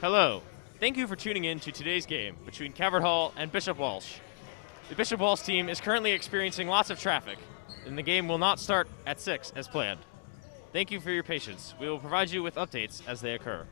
Hello. Thank you for tuning in to today's game between Cavert Hall and Bishop Walsh. The Bishop Walsh team is currently experiencing lots of traffic, and the game will not start at 6 as planned. Thank you for your patience. We will provide you with updates as they occur.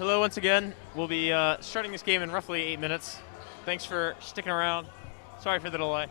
Hello once again. We'll be starting this game in roughly 8 minutes. Thanks for sticking around. Sorry for the delay.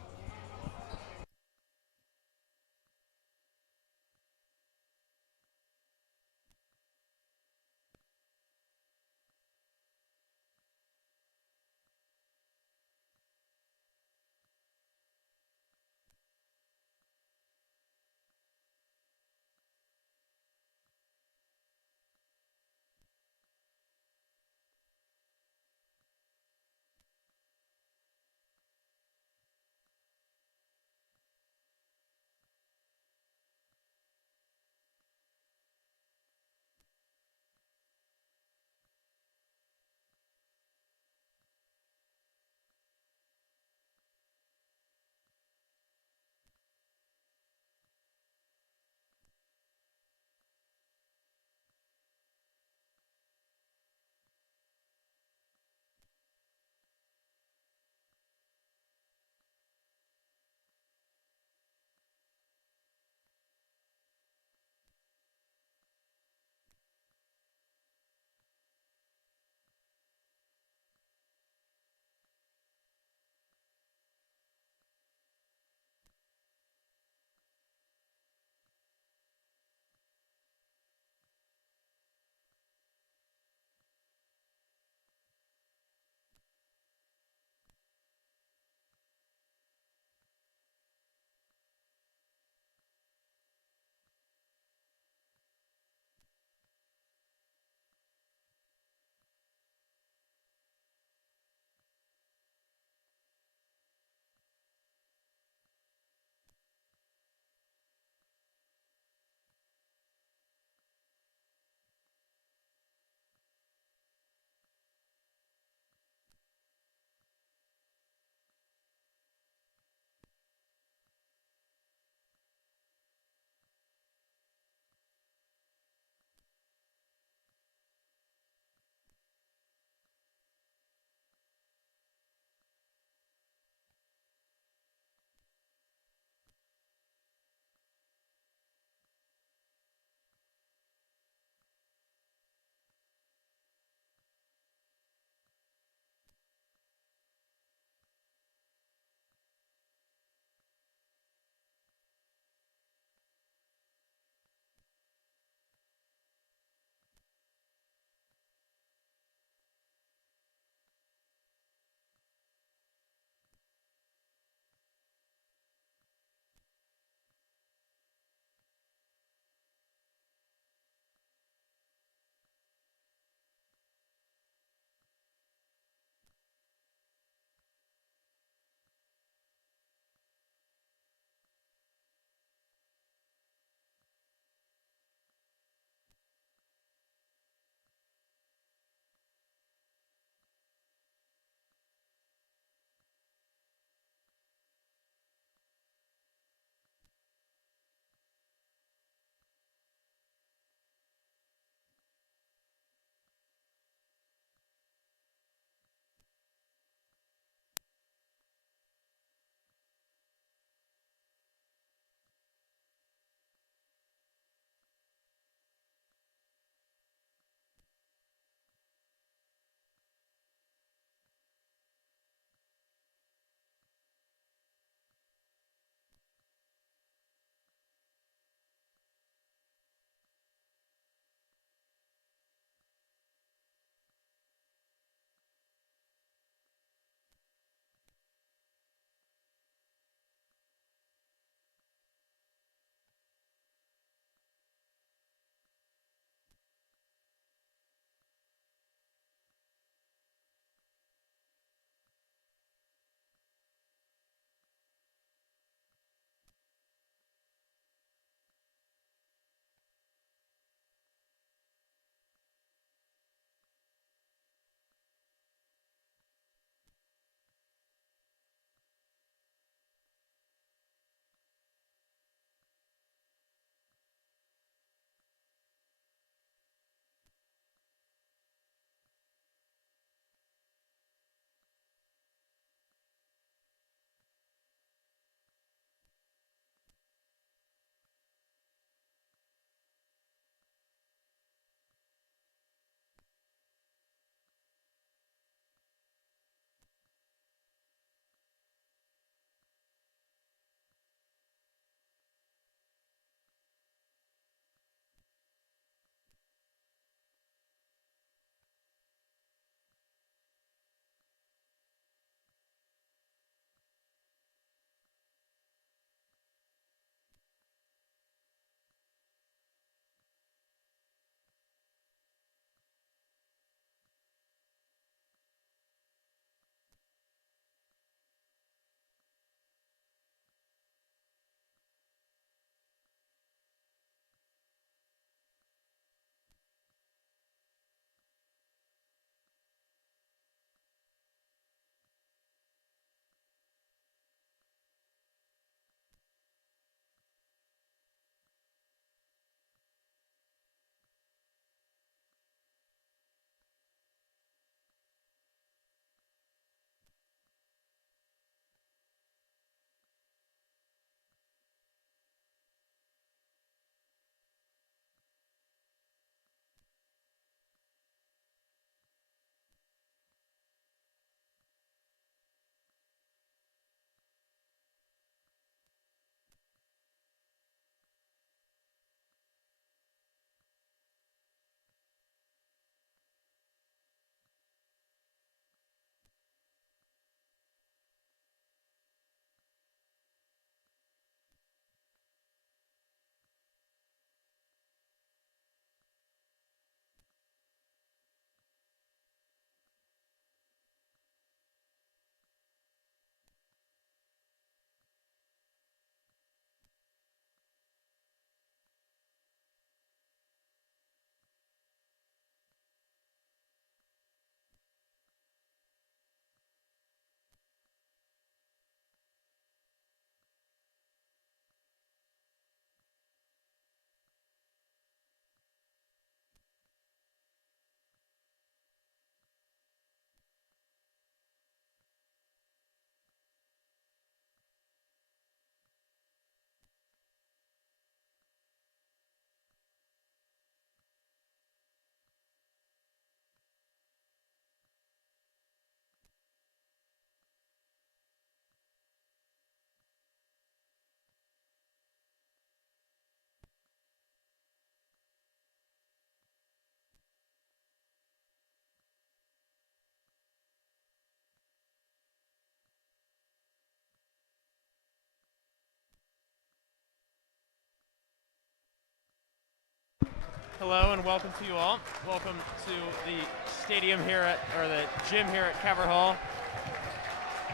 Hello and welcome to you all. Welcome to the stadium here or the gym here at Calvert Hall.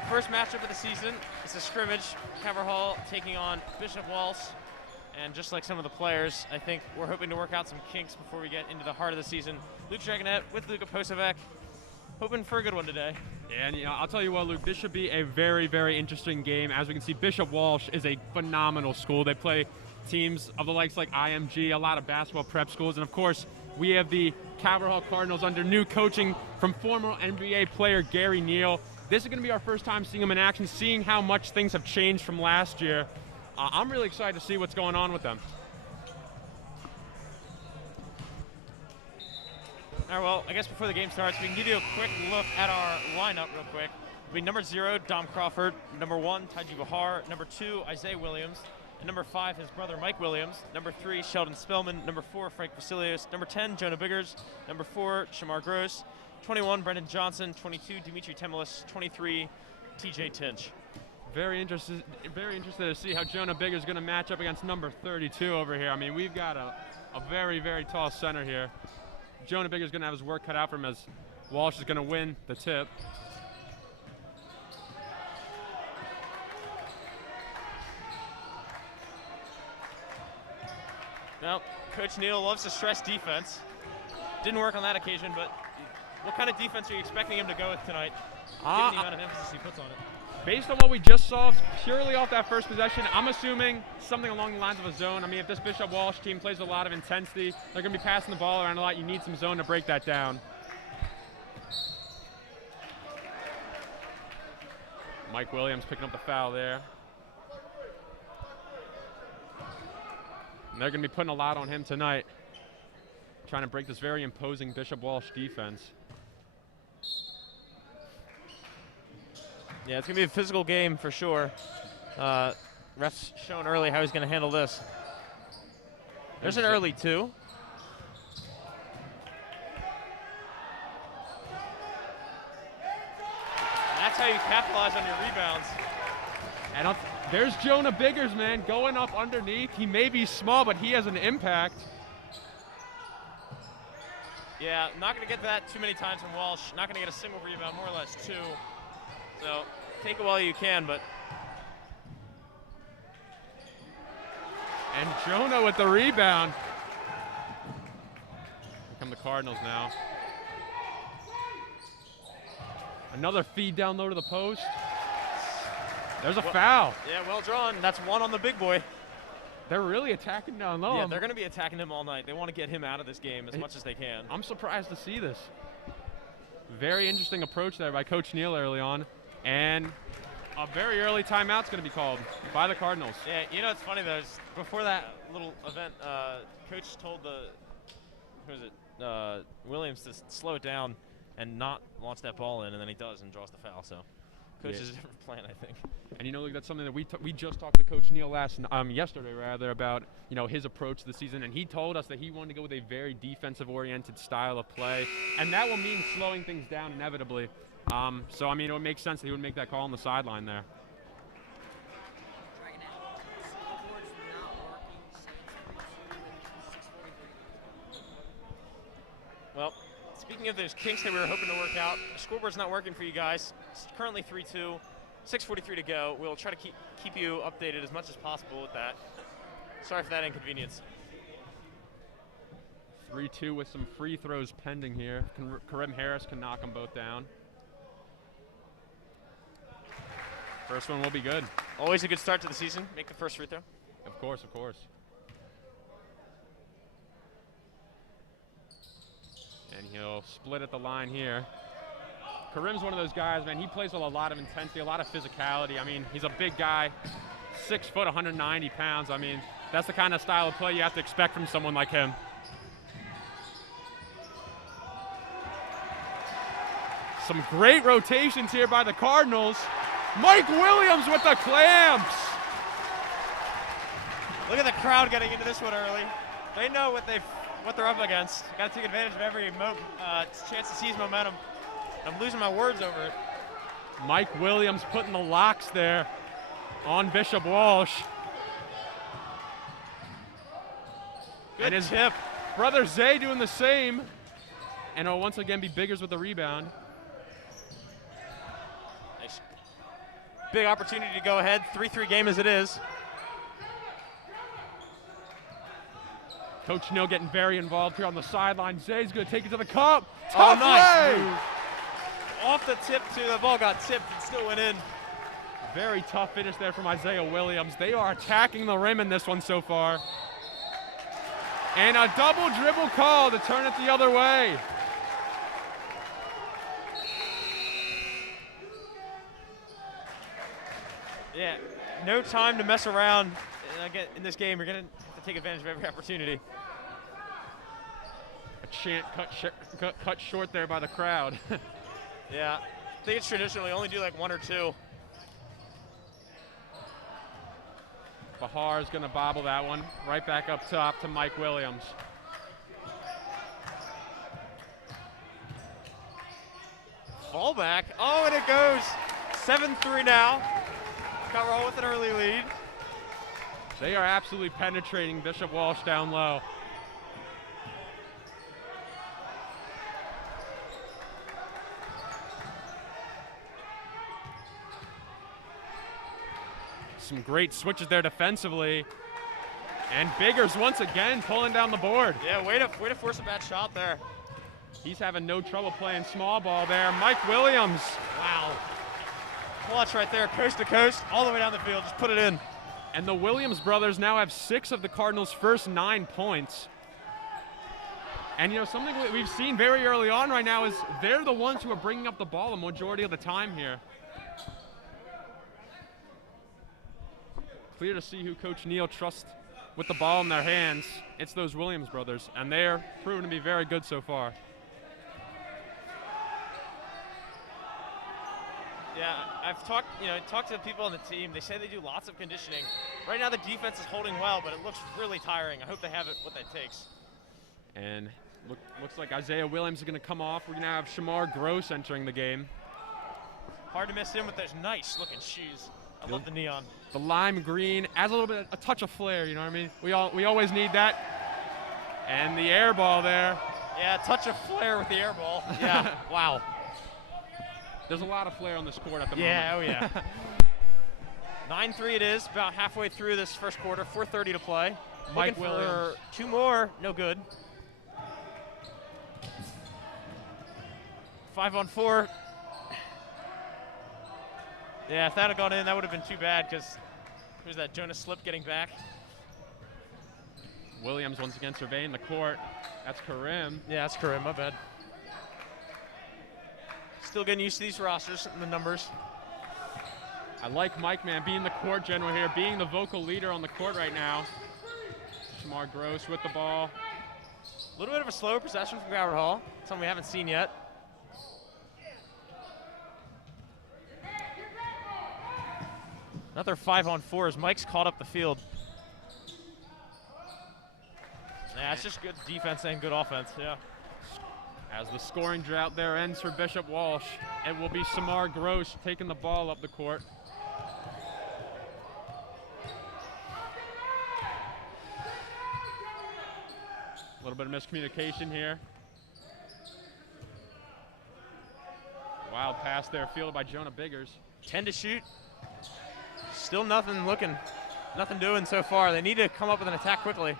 First matchup of the season. It's a scrimmage. Calvert Hall taking on Bishop Walsh. And just like some of the players, I think we're hoping to work out some kinks before we get into the heart of the season. Luke Dragonet with Luka Posavec. Hoping for a good one today. Yeah, and I'll tell you what, Luke, this should be a very, very interesting game. As we can see, Bishop Walsh is a phenomenal school. They play teams of the likes like IMG, a lot of basketball prep schools, and of course, we have the Calvert Hall Cardinals under new coaching from former NBA player Gary Neal. This is going to be our first time seeing him in action, seeing how much things have changed from last year. I'm really excited to see what's going on with them. All right, well, I guess before the game starts, we can give you a quick look at our lineup real quick. It'll be number 0, Dom Crawford. Number 1, Taiji Bahar. Number 2, Isaiah Williams. And number 5, his brother Mike Williams. Number 3, Sheldon Spellman. Number 4, Frank Vasilios. Number 10, Jonah Biggers. Number 4, Shamar Gross. 21, Brendan Johnson. 22, Dimitri Temelis. 23, TJ Tinch. Very interested to see how Jonah Biggers is going to match up against number 32 over here. I mean, we've got a very, very tall center here. Jonah Biggers is going to have his work cut out for him as Walsh is going to win the tip. Well, Coach Neal loves to stress defense. Didn't work on that occasion, but what kind of defense are you expecting him to go with tonight, given the amount of emphasis he puts on it? Based on what we just saw, purely off that first possession, I'm assuming something along the lines of a zone. I mean, if this Bishop Walsh team plays with a lot of intensity, they're going to be passing the ball around a lot. You need some zone to break that down. Mike Williams picking up the foul there. And they're going to be putting a lot on him tonight, trying to break this very imposing Bishop Walsh defense. Yeah, it's going to be a physical game for sure. Ref's shown early how he's going to handle this. There's an early 2. And that's how you capitalize on your rebounds. And there's Jonah Biggers, man, going up underneath. He may be small, but he has an impact. Yeah, not going to get that too many times from Walsh. Not going to get a single rebound, more or less 2. So take it while you can, but. And Jonah with the rebound. Here come the Cardinals now. Another feed down low to the post. There's a foul. Yeah, well drawn. That's 1 on the big boy. They're really attacking down low. Yeah, they're going to be attacking him all night. They want to get him out of this game as much as they can. I'm surprised to see this. Very interesting approach there by Coach Neal early on. And a very early timeout's going to be called by the Cardinals. Yeah, you know, it's funny, though. Before that little event, Coach told Williams to slow it down and not launch that ball in, and then he does and draws the foul. So Coach has a different plan, I think. And, you know, that's something that we just talked to Coach Neal yesterday, about, you know, his approach to the season. And he told us that he wanted to go with a very defensive-oriented style of play. And that will mean slowing things down inevitably. So, I mean, it would make sense that he would make that call on the sideline there. Well, speaking of those kinks that we were hoping to work out, the scoreboard's not working for you guys. It's currently 3-2, 6:43 to go. We'll try to keep you updated as much as possible with that. Sorry for that inconvenience. 3-2 with some free throws pending here. Kareem Harris can knock them both down. First one will be good. Always a good start to the season. Make the first free throw. Of course, of course. And he'll split at the line here. Kareem's one of those guys, man, he plays with a lot of intensity, a lot of physicality. I mean, he's a big guy, 6 foot, 190 pounds. I mean, that's the kind of style of play you have to expect from someone like him. Some great rotations here by the Cardinals. Mike Williams with the clamps. Look at the crowd getting into this one early. They know what they're up against. Got to take advantage of every chance to seize momentum. I'm losing my words over it. Mike Williams putting the locks there on Bishop Walsh. Good tip. Brother Zay doing the same. And it'll once again be Biggers with the rebound. Nice. Big opportunity to go ahead. 3-3 game as it is. Coach Neal getting very involved here on the sideline. Zay's going to take it to the cup. Oh, nice move. Off the tip to the ball got tipped and still went in. Very tough finish there from Isaiah Williams. They are attacking the rim in this one so far. And a double dribble call to turn it the other way. Yeah, no time to mess around in this game. You're going to have to take advantage of every opportunity. A chant cut short there by the crowd. Yeah, I think it's traditionally only do like 1 or 2. Bahar's going to bobble that one. Right back up top to Mike Williams. Fallback. Oh, and it goes 7-3 now. Caverhall with an early lead. They are absolutely penetrating Bishop Walsh down low. Some great switches there defensively. And Biggers once again pulling down the board. Yeah, way to force a bad shot there. He's having no trouble playing small ball there. Mike Williams. Wow. Clutch right there, coast to coast, all the way down the field. Just put it in. And the Williams brothers now have 6 of the Cardinals' first 9 points. And you know, something we've seen very early on right now is they're the ones who are bringing up the ball the majority of the time here. Clear to see who Coach Neal trusts with the ball in their hands. It's those Williams brothers, and they're proven to be very good so far. Yeah, I've talked to people on the team. They say they do lots of conditioning. Right now the defense is holding well, but it looks really tiring. I hope they have what that takes. And looks like Isaiah Williams is going to come off. We're going to have Shamar Gross entering the game. Hard to miss him with those nice looking shoes. I love the neon. The lime green adds a little bit, a touch of flair, you know what I mean? We always need that. And the air ball there. Yeah, a touch of flair with the air ball. Yeah, wow. There's a lot of flair on this court at the moment. Yeah, oh yeah. 9-3 it is, about halfway through this first quarter, 4:30 to play. Mike Looking Williams. for 2 more, no good. 5-on-4. Yeah, if that had gone in, that would have been too bad because who's that, Jonas Slip getting back? Williams once again surveying the court. That's Karim. Yeah, that's Karim, my bad. Still getting used to these rosters and the numbers. I like Mike, man, being the court general here, being the vocal leader on the court right now. Shamar Gross with the ball. A little bit of a slower possession from Caverhall, something we haven't seen yet. Another 5-on-4 as Mike's caught up the field. Yeah, it's just good defense and good offense, yeah. As the scoring drought there ends for Bishop Walsh, it will be Shamar Gross taking the ball up the court. A little bit of miscommunication here. Wild pass there, fielded by Jonah Biggers. 10 to shoot. Still nothing doing so far. They need to come up with an attack quickly.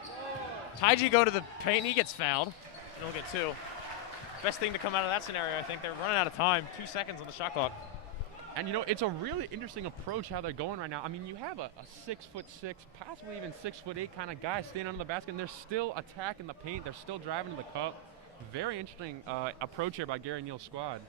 Taiji go to the paint, he gets fouled. And he'll get 2. Best thing to come out of that scenario, I think. They're running out of time. 2 seconds on the shot clock. And you know, it's a really interesting approach how they're going right now. I mean, you have a 6'6", possibly even 6'8" kind of guy standing under the basket, and they're still attacking the paint. They're still driving to the cup. Very interesting approach here by Gary Neal's squad.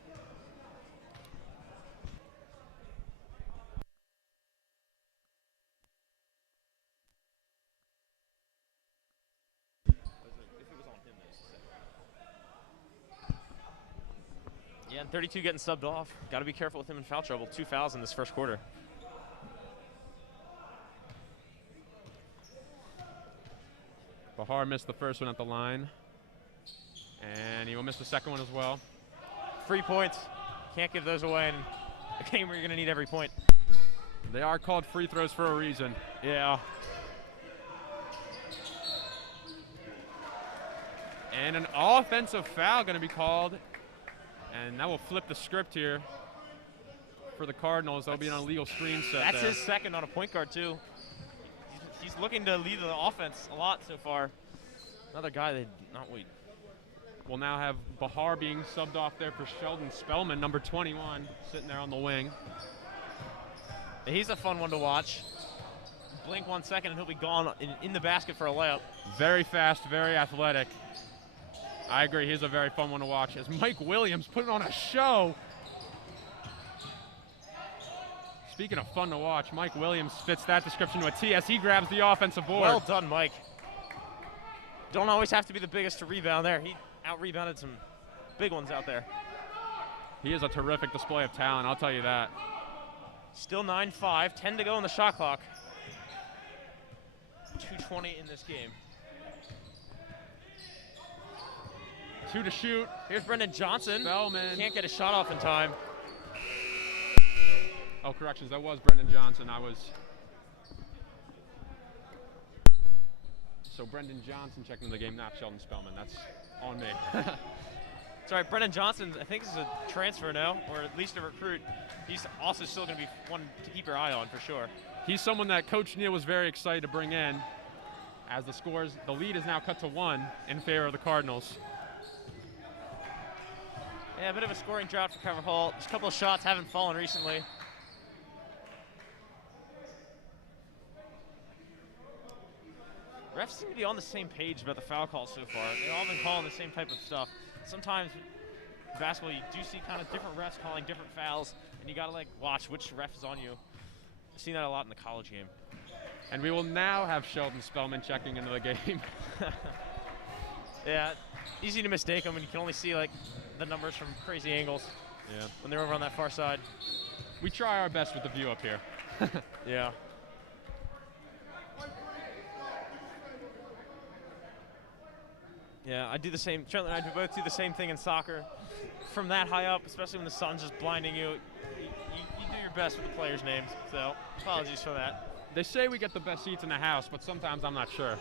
Yeah, and 32 getting subbed off. Got to be careful with him in foul trouble. 2 fouls in this first quarter. Bahar missed the first one at the line. And he will miss the second one as well. 3 points. Can't give those away in a game where you're going to need every point. They are called free throws for a reason. Yeah. And an offensive foul going to be called. And that will flip the script here for the Cardinals. That'll be an illegal screen set. That's there. his second on a point guard, too. He's looking to lead the offense a lot so far. Another guy that did not wait. We'll now have Bahar being subbed off there for Sheldon Spellman, number 21, sitting there on the wing. He's a fun one to watch. Blink 1 second and he'll be gone in the basket for a layup. Very fast, very athletic. I agree, he's a very fun one to watch. As Mike Williams putting on a show. Speaking of fun to watch, Mike Williams fits that description to a T as he grabs the offensive board. Well done, Mike. Don't always have to be the biggest to rebound there. He out-rebounded some big ones out there. He is a terrific display of talent, I'll tell you that. Still 9-5, 10 to go on the shot clock. 2:20 in this game. 2 to shoot. Here's Brendan Johnson. Spellman. Can't get a shot off in time. Oh, corrections, that was Brendan Johnson. So Brendan Johnson checking the game, not Sheldon Spellman. That's on me. Sorry, Brendan Johnson, I think, is a transfer now, or at least a recruit. He's also still going to be one to keep your eye on for sure. He's someone that Coach Neal was very excited to bring in, as the lead is now cut to 1 in favor of the Cardinals. Yeah, a bit of a scoring drought for Calvert Hall. Just a couple of shots haven't fallen recently. Refs seem to be on the same page about the foul calls so far. They've all been calling the same type of stuff. Sometimes in basketball you do see kind of different refs calling different fouls, and you gotta watch which ref is on you. I've seen that a lot in the college game. And we will now have Sheldon Spellman checking into the game. Yeah, easy to mistake them, and you can only see the numbers from crazy angles. Yeah. When they're over on that far side. We try our best with the view up here. Yeah. Yeah, I do the same. Charlie and I both do the same thing in soccer. From that high up, especially when the sun's just blinding you, you do your best with the players' names. So apologies for that. They say we get the best seats in the house, but sometimes I'm not sure.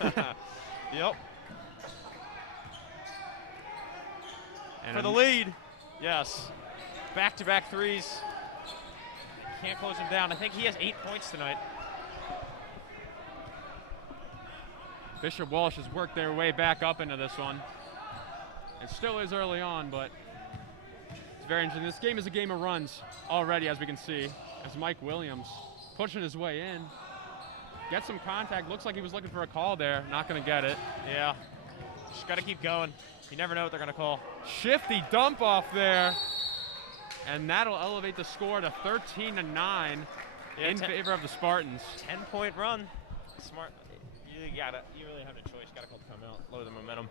Yep. And For the lead. Yes. Back-to-back threes. Can't close him down. I think he has 8 points tonight. Bishop Walsh has worked their way back up into this one. It still is early on, but it's very interesting. This game is a game of runs already, as we can see, as Mike Williams pushing his way in. Gets some contact. Looks like he was looking for a call there. Not going to get it. Yeah. Just got to keep going. You never know what they're going to call. Shifty dump off there. And that'll elevate the score to 13-9 in favor of the Spartans. 10-point run. Smart. You really have no choice. You got to call the timeout. Lower the momentum.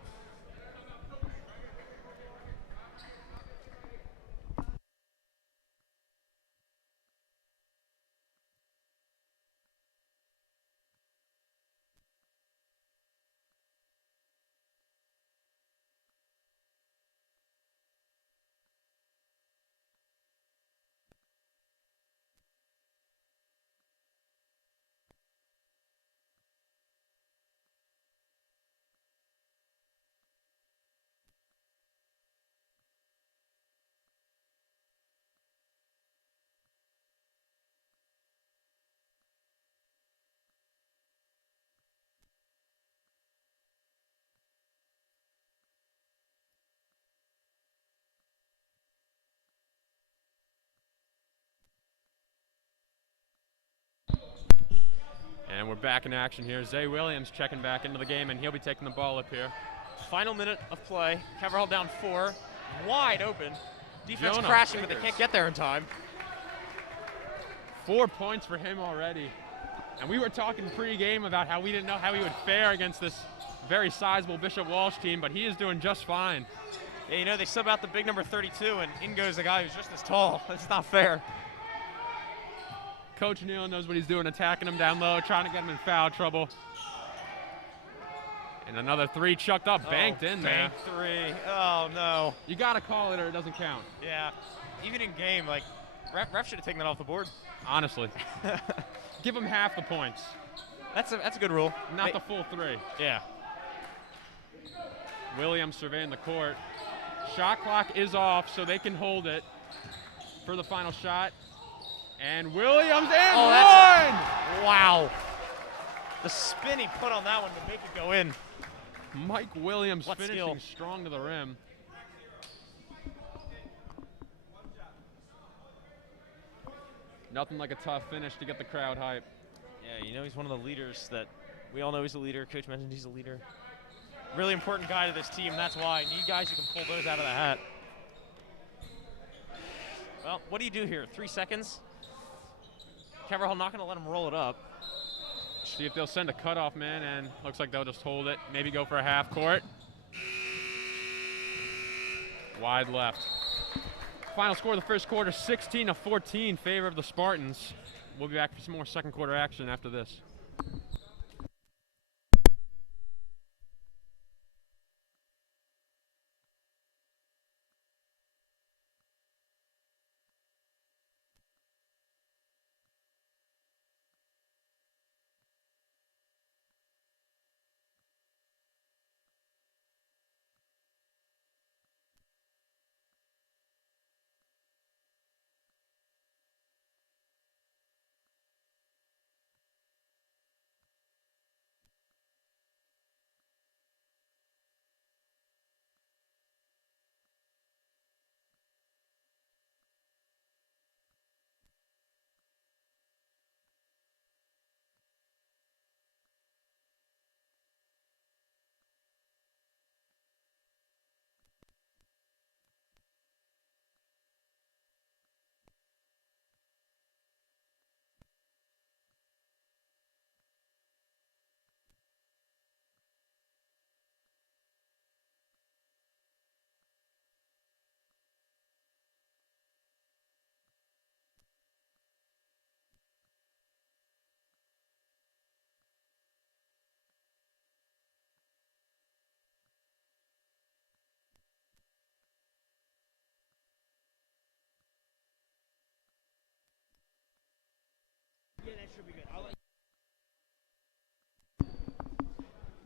And we're back in action here. Zay Williams checking back into the game, and he'll be taking the ball up here. Final minute of play. Calvert Hall down 4. Wide open. Defense Jonah crashing, Fingers. but they can't get there in time. 4 points for him already. And we were talking pre-game about how we didn't know how he would fare against this very sizable Bishop Walsh team, but he is doing just fine. Yeah, they sub out the big number 32, and in goes a guy who's just as tall. That's not fair. Coach Neal knows what he's doing, attacking him down low, trying to get him in foul trouble. And another 3 chucked up, banked in there. Banked 3. Oh, no. You got to call it or it doesn't count. Yeah. Even in game, ref should have taken that off the board. Honestly. Give him half the points. That's a good rule. Not the full 3. Yeah. Williams surveying the court. Shot clock is off, so they can hold it for the final shot. And Williams and one! Wow. The spin he put on that one to make it go in. Mike Williams What finishing skill. strong to the rim. Nothing like a tough finish to get the crowd hype. Yeah, you know he's one of the leaders that we all know he's a leader. Coach mentioned he's a leader. Really important guy to this team. That's why. Need guys who can pull those out of the hat. Well, what do you do here? 3 seconds? Caverhall not going to let him roll it up. See if they'll send a cutoff man, and looks like they'll just hold it. Maybe go for a half court. Wide left. Final score of the first quarter, 16-14, favor of the Spartans. We'll be back for some more second quarter action after this.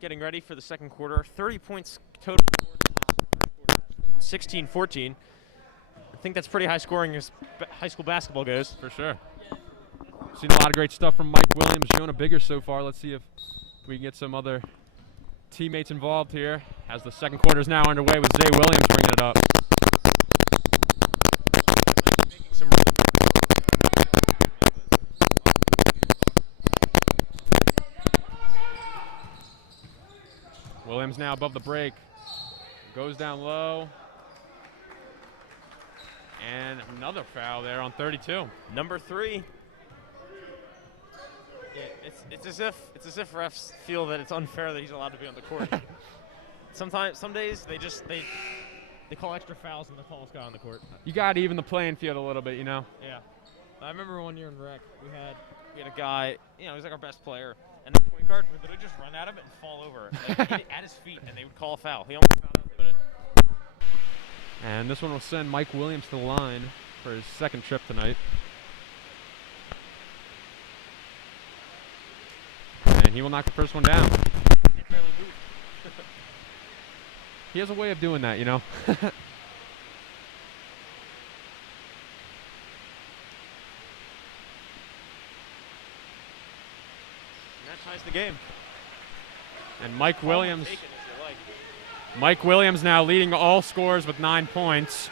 Getting ready for the second quarter. 30 points total. 16-14. I think that's pretty high scoring as high school basketball goes. For sure. Seen a lot of great stuff from Mike Williams, Jonah Bigger so far. Let's see if we can get some other teammates involved here as the second quarter is now underway with Zay Williams bringing it up. Williams now above the break. Goes down low. And another foul there on 32. Number 3. Yeah, it's as if refs feel that it's unfair that he's allowed to be on the court. Some days they call extra fouls when the tallest guy on the court. You got to even the playing field a little bit, you know. Yeah, I remember one year in rec we had a guy, you know, he was like our best player, and the point guard would literally just run at him and fall over like, at his feet, and they would call a foul. He almost fouled out doing it. And this one will send Mike Williams to the line for his second trip tonight. And he will knock the first one down. He has a way of doing that, you know. That ties the game. And Mike Williams now leading all scores with 9 points.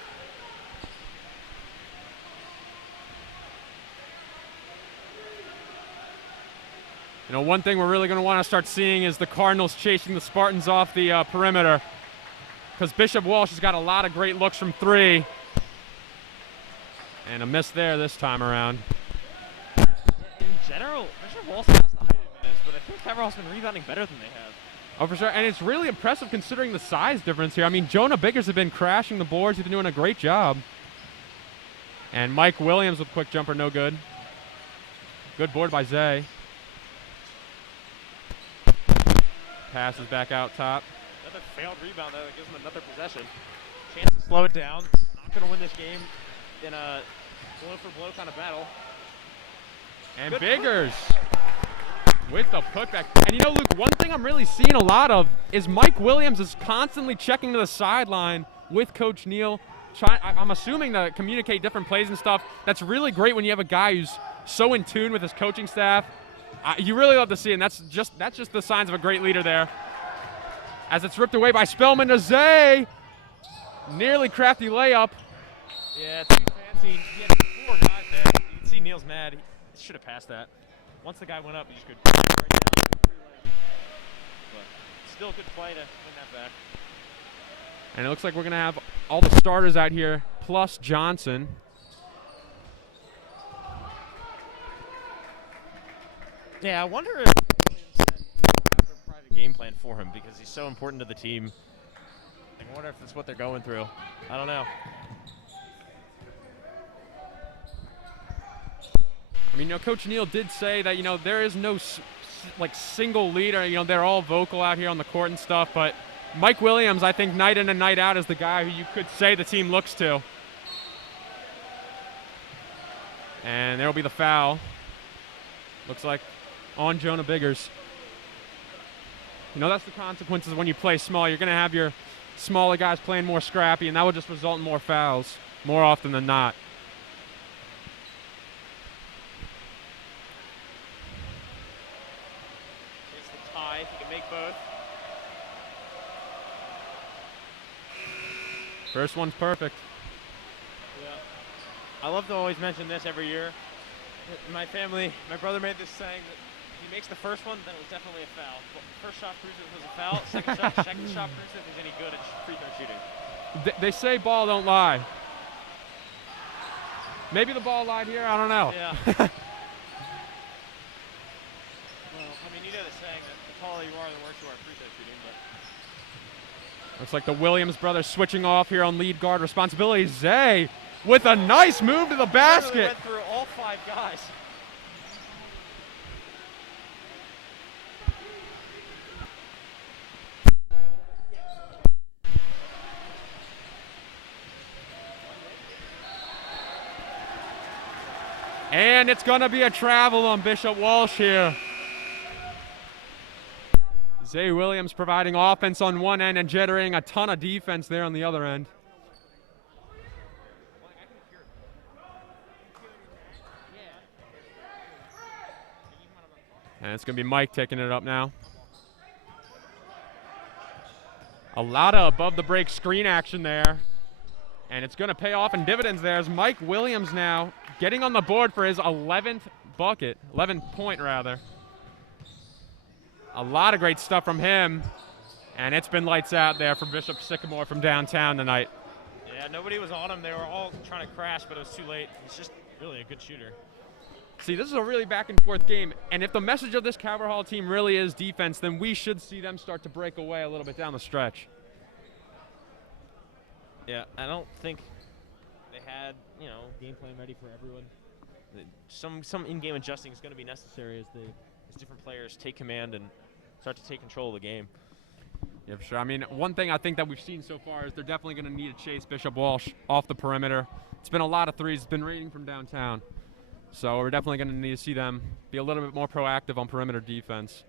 You know, one thing we're really going to want to start seeing is the Cardinals chasing the Spartans off the perimeter, because Bishop Walsh has got a lot of great looks from 3. And a miss there this time around. In general, Bishop Walsh has the height advantage, but I think Caverhall's been rebounding better than they have. Oh, for sure. And it's really impressive considering the size difference here. I mean, Jonah Biggers has been crashing the boards. He's been doing a great job. And Mike Williams with a quick jumper, no good. Good board by Zay. Passes back out top. Another failed rebound, though. That gives them another possession. Chance to slow it down. Not going to win this game in a blow-for-blow kind of battle. And Biggers with the putback. And you know, Luke, one thing I'm really seeing a lot of is Mike Williams is constantly checking to the sideline with Coach Neal. I'm assuming to communicate different plays and stuff. That's really great when you have a guy who's so in tune with his coaching staff. You really love to see it, and that's just the signs of a great leader there. As it's ripped away by Spellman to Zay. Nearly crafty layup. Yeah, too fancy. He had 4 guys there. You can see Neal's mad. He should have passed that. Once the guy went up, he just could right down. But still a good play to win that back. And it looks like we're going to have all the starters out here, plus Johnson. Yeah, I wonder if Williams have a private game plan for him because he's so important to the team. I wonder if that's what they're going through. I don't know. I mean, you know, Coach Neal did say that, you know, there is no single leader. You know, they're all vocal out here on the court and stuff. But Mike Williams, I think, night in and night out, is the guy who you could say the team looks to. And there will be the foul. Looks like on Jonah Biggers. You know, that's the consequences when you play small. You're going to have your smaller guys playing more scrappy, and that will just result in more fouls more often than not. Chase the tie if he can make both. First one's perfect. Yeah. I love to always mention this every year. My brother made this saying that if he makes the first one, then it was definitely a foul. But first shot proves it was a foul. Second shot proves if he's any good at free throw shooting. They say ball don't lie. Maybe the ball lied here. I don't know. Yeah. Well, I mean, you know the saying that the taller you are, the worse you are at free throw shooting. But looks like the Williams brothers switching off here on lead guard responsibility. Zay with a nice move to the basket. Went through all 5 guys. And it's going to be a travel on Bishop Walsh here. Zay Williams providing offense on one end and generating a ton of defense there on the other end. And it's going to be Mike taking it up now. A lot of above the break screen action there. And it's going to pay off in dividends there as Mike Williams now getting on the board for his 11th bucket, 11th point rather. A lot of great stuff from him. And it's been lights out there for Bishop Sycamore from downtown tonight. Yeah, nobody was on him. They were all trying to crash, but it was too late. He's just really a good shooter. See, this is a really back and forth game, and if the message of this Calvert Hall team really is defense, then we should see them start to break away a little bit down the stretch. Yeah, I don't think they had, you know, game plan ready for everyone. Some in-game adjusting is going to be necessary as different players take command and start to take control of the game. Yeah, for sure. I mean, one thing I think that we've seen so far is they're definitely going to need to chase Bishop Walsh off the perimeter. It's been a lot of threes. It's been raining from downtown. So we're definitely going to need to see them be a little bit more proactive on perimeter defense.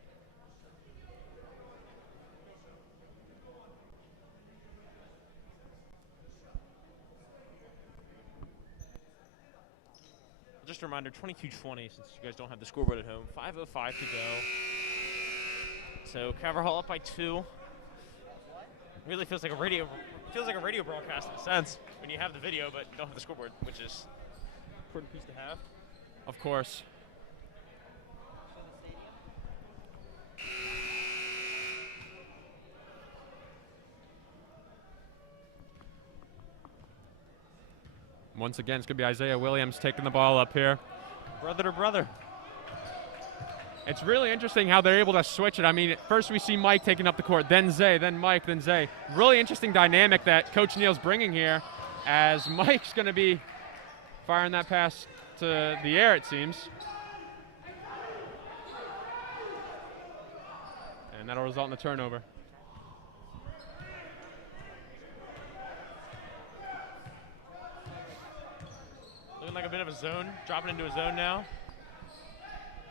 Just a reminder, 22-20 since you guys don't have the scoreboard at home. 5:05 to go. So Calvert Hall up by 2. Really feels like a radio broadcast in a sense when you have the video but don't have the scoreboard, which is an important piece to have. Of course. Once again, it's going to be Isaiah Williams taking the ball up here. Brother to brother. It's really interesting how they're able to switch it. I mean, first we see Mike taking up the court, then Zay, then Mike, then Zay. Really interesting dynamic that Coach Neal's bringing here as Mike's going to be firing that pass to the air, it seems. And that'll result in a turnover. Looking like a bit of a zone, dropping into a zone now.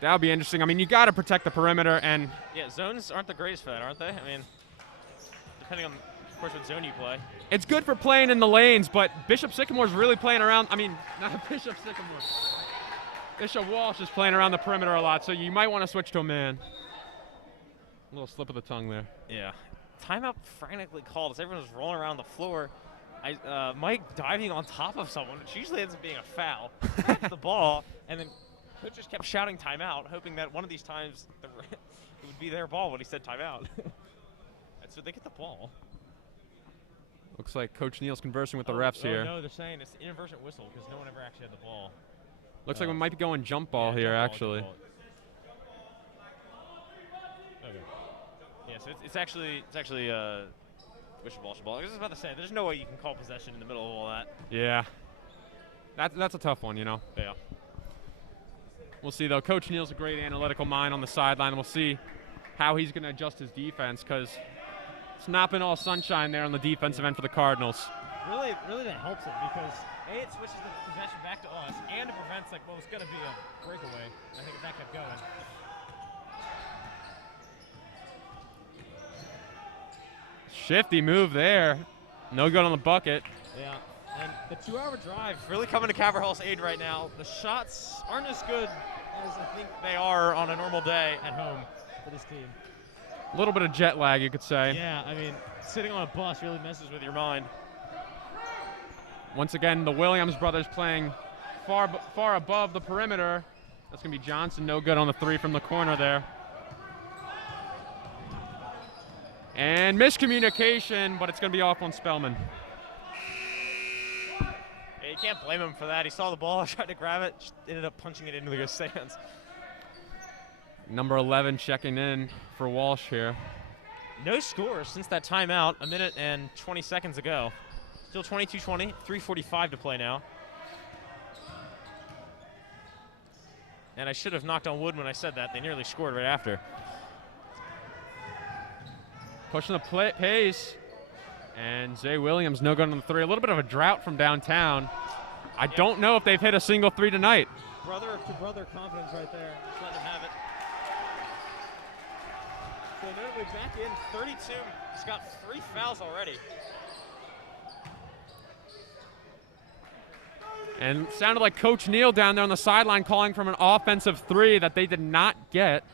That'll be interesting. I mean, you got to protect the perimeter, and yeah, zones aren't the greatest for that, aren't they? I mean, depending on, of course, what zone you play. it's good for playing in the lanes, but Bishop Sycamore's really playing around. I mean, not Bishop Sycamore. Bishop Walsh is playing around the perimeter a lot, so you might want to switch to a man. A little slip of the tongue there. Yeah. Timeout frantically called as everyone was rolling around the floor. Mike diving on top of someone, which usually ends up being a foul. Grabbed the ball, and then coach just kept shouting timeout, hoping that one of these times it would be their ball when he said timeout. And so they get the ball. Looks like Coach Neal's conversing with the refs here. No, they're saying it's an inadvertent whistle because no one ever actually had the ball. Looks like we might be going jump ball here, jump ball, actually. Jump ball. Okay. Yeah, so it's actually Bishop Walsh ball. I was just about to say, there's no way you can call possession in the middle of all that. Yeah. That's a tough one, you know. Yeah. We'll see, though. Coach Neal's a great analytical mind on the sideline, and we'll see how he's going to adjust his defense, because it's not been all sunshine there on the defensive end for the Cardinals. Really that helps them, because A, it switches the possession back to us, and it prevents what was going to be a breakaway. I think if that kept going. Shifty move there. No good on the bucket. Yeah, and the 2-hour drive really coming to Caverhall's aid right now. The shots aren't as good as I think they are on a normal day at home for this team. A little bit of jet lag, you could say. Yeah, I mean, sitting on a bus really messes with your mind. Once again, the Williams brothers playing far above the perimeter. That's going to be Johnson, no good on the 3 from the corner there. And miscommunication, but it's going to be off on Spellman. Yeah, you can't blame him for that. He saw the ball, tried to grab it, just ended up punching it into the stands. Number 11 checking in for Walsh here. No scores since that timeout a minute and 20 seconds ago. Still 22-20, 3:45 to play now. And I should have knocked on wood when I said that. They nearly scored right after. Pushing the pace. And Zay Williams, no good on the 3. A little bit of a drought from downtown. I don't know if they've hit a single 3 tonight. Brother-to-brother confidence right there. Just letting him have it. So notably back in 32. He's got 3 fouls already. And it sounded like Coach Neal down there on the sideline calling from an offensive 3 that they did not get.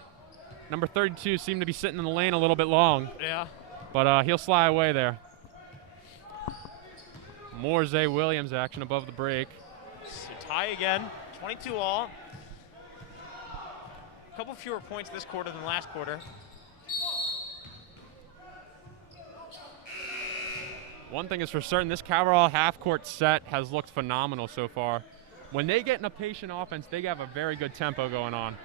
Number 32 seemed to be sitting in the lane a little bit long. Yeah. But he'll slide away there. More Zay Williams action above the break. So tie again, 22 all. A couple fewer points this quarter than last quarter. One thing is for certain, this Caverhall half-court set has looked phenomenal so far. When they get in a patient offense, they have a very good tempo going on.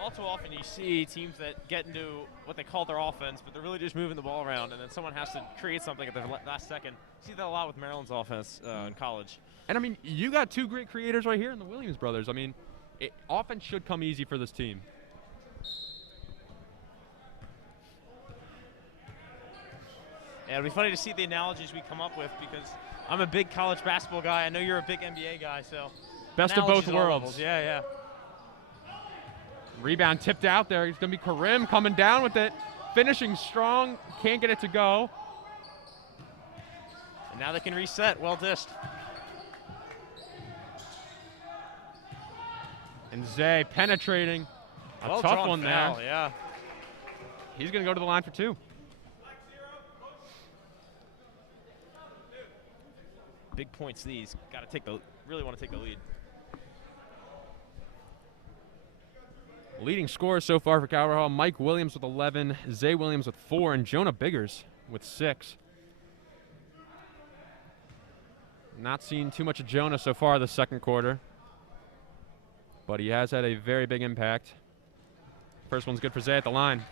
All too often you see teams that get into what they call their offense, but they're really just moving the ball around, and then someone has to create something at the last second. You see that a lot with Maryland's offense in college. And, I mean, you got 2 great creators right here in the Williams brothers. I mean, offense should come easy for this team. Yeah, it'll be funny to see the analogies we come up with, because I'm a big college basketball guy. I know you're a big NBA guy, so best of both worlds. Yeah. Rebound tipped out there. It's going to be Karim coming down with it. Finishing strong. Can't get it to go. And now they can reset. Well dished. And Zay penetrating. A tough one foul, there. Yeah. He's going to go to the line for 2. Big points these. Really want to take the lead. Leading scorers so far for Caverhall, Mike Williams with 11, Zay Williams with 4, and Jonah Biggers with 6. Not seen too much of Jonah so far this second quarter, but he has had a very big impact. First one's good for Zay at the line.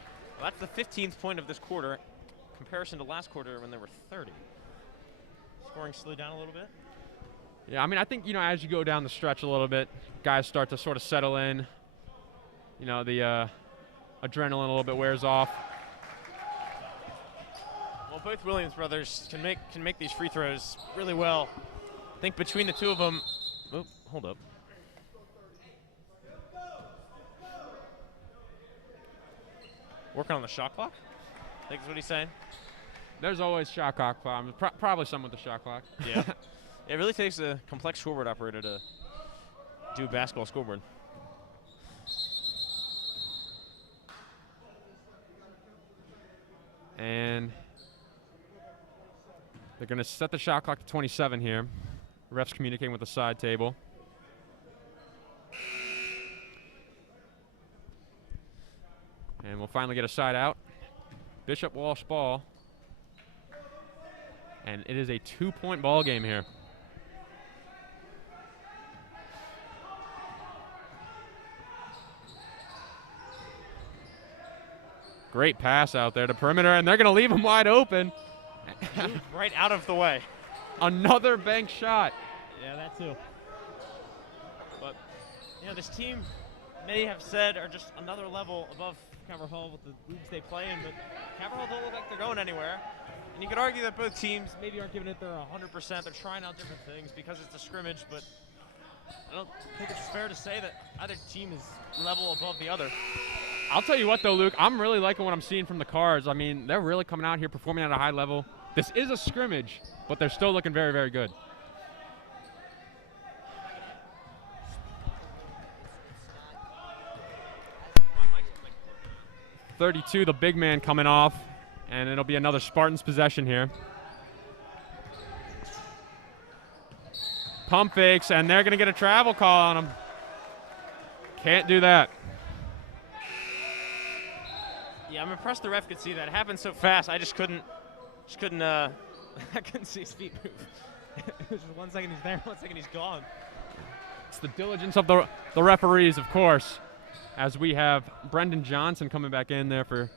Well, that's the 15th point of this quarter, in comparison to last quarter when there were 30. Scoring slowed down a little bit. Yeah, I mean, I think, as you go down the stretch a little bit, guys start to sort of settle in. The adrenaline a little bit wears off. Well, both Williams brothers can make these free throws really well. I think between the two of them, hold up. Working on the shot clock? I think is what he's saying. There's always shot clock problems. Probably someone with the shot clock. Yeah. It really takes a complex scoreboard operator to do a basketball scoreboard. And they're going to set the shot clock to 27 here. Refs communicating with the side table. And we'll finally get a side out. Bishop Walsh ball. And it is a 2-point ball game here. Great pass out there to perimeter, and they're going to leave him wide open. Right out of the way. Another bank shot. Yeah, that too. But, you know, this team may have said are just another level above Calvert Hall with the leagues they play in, but Calvert Hall don't look like they're going anywhere. And you could argue that both teams maybe aren't giving it their 100%. They're trying out different things because it's a scrimmage, but I don't think it's fair to say that either team is level above the other. I'll tell you what, though, Luke, I'm really liking what I'm seeing from the Cards. I mean, they're really coming out here performing at a high level. This is a scrimmage, but they're still looking very, very good. .32, the big man coming off, and it'll be another Spartans possession here. Pump fakes, and they're going to get a travel call on them. Can't do that. Yeah, I'm impressed the ref could see that. It happened so fast, I couldn't I couldn't see his feet move. It was just 1 second he's there, 1 second he's gone. It's the diligence of the referees, of course, as we have Brendan Johnson coming back in there for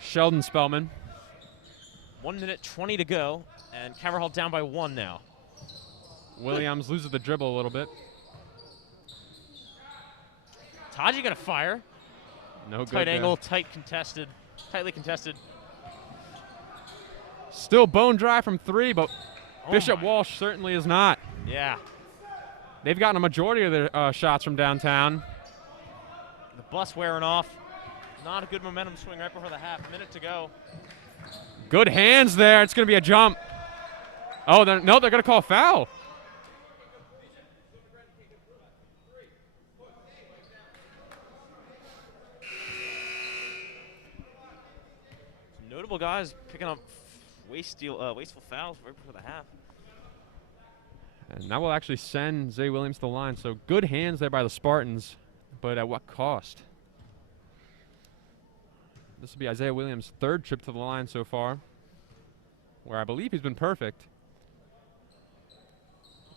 Sheldon Spellman. 1 minute 20 to go, and Calvert Hall down by 1 now. Williams loses the dribble a little bit. Taji got a fire. No good. Tight angle, tightly contested. Still bone dry from 3, but Bishop Walsh certainly is not. Yeah. They've gotten a majority of their shots from downtown. The bus wearing off. Not a good momentum swing right before the half. Minute to go. Good hands there. It's going to be a jump. Oh, they're going to call foul. Some notable guys picking up wasteful fouls right before the half. And that will actually send Zay Williams to the line. So good hands there by the Spartans, but at what cost? This will be Isaiah Williams' 3rd trip to the line so far, where I believe he's been perfect.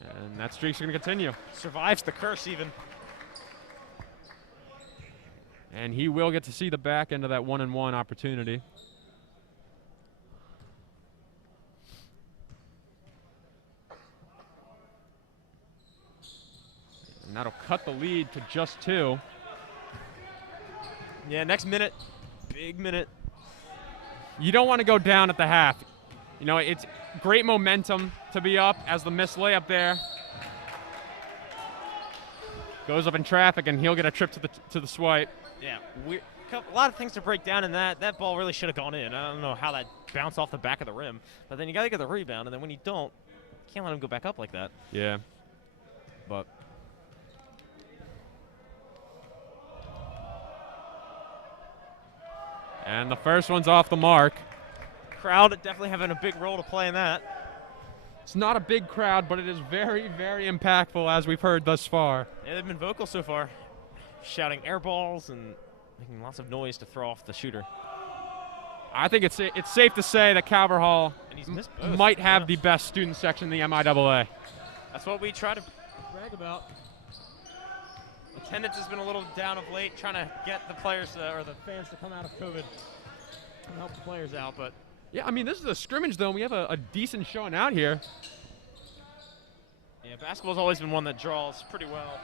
And that streak's going to continue. Survives the curse even. And he will get to see the back end of that 1-and-1 opportunity. And that'll cut the lead to just 2. Yeah, next minute, big minute. You don't want to go down at the half. You know, it's great momentum to be up as the missed layup there goes up in traffic, and he'll get a trip to the swipe. Yeah, a lot of things to break down in that. That ball really should have gone in. I don't know how that bounced off the back of the rim, but then you got to get the rebound, and then when you don't, you can't let him go back up like that. Yeah. But and the first one's off the mark. Crowd definitely having a big role to play in that. It's not a big crowd, but it is very, very impactful, as we've heard thus far. Yeah, they've been vocal so far, shouting air balls and making lots of noise to throw off the shooter. I think it's safe to say that Calvert Hall might have the best student section in the MIAA. That's what we try to brag about. Attendance has been a little down of late, trying to get the players or the fans to come out of COVID and help the players out. But yeah, I mean, this is a scrimmage, though, and we have a decent showing out here. Yeah, basketball's always been one that draws pretty well.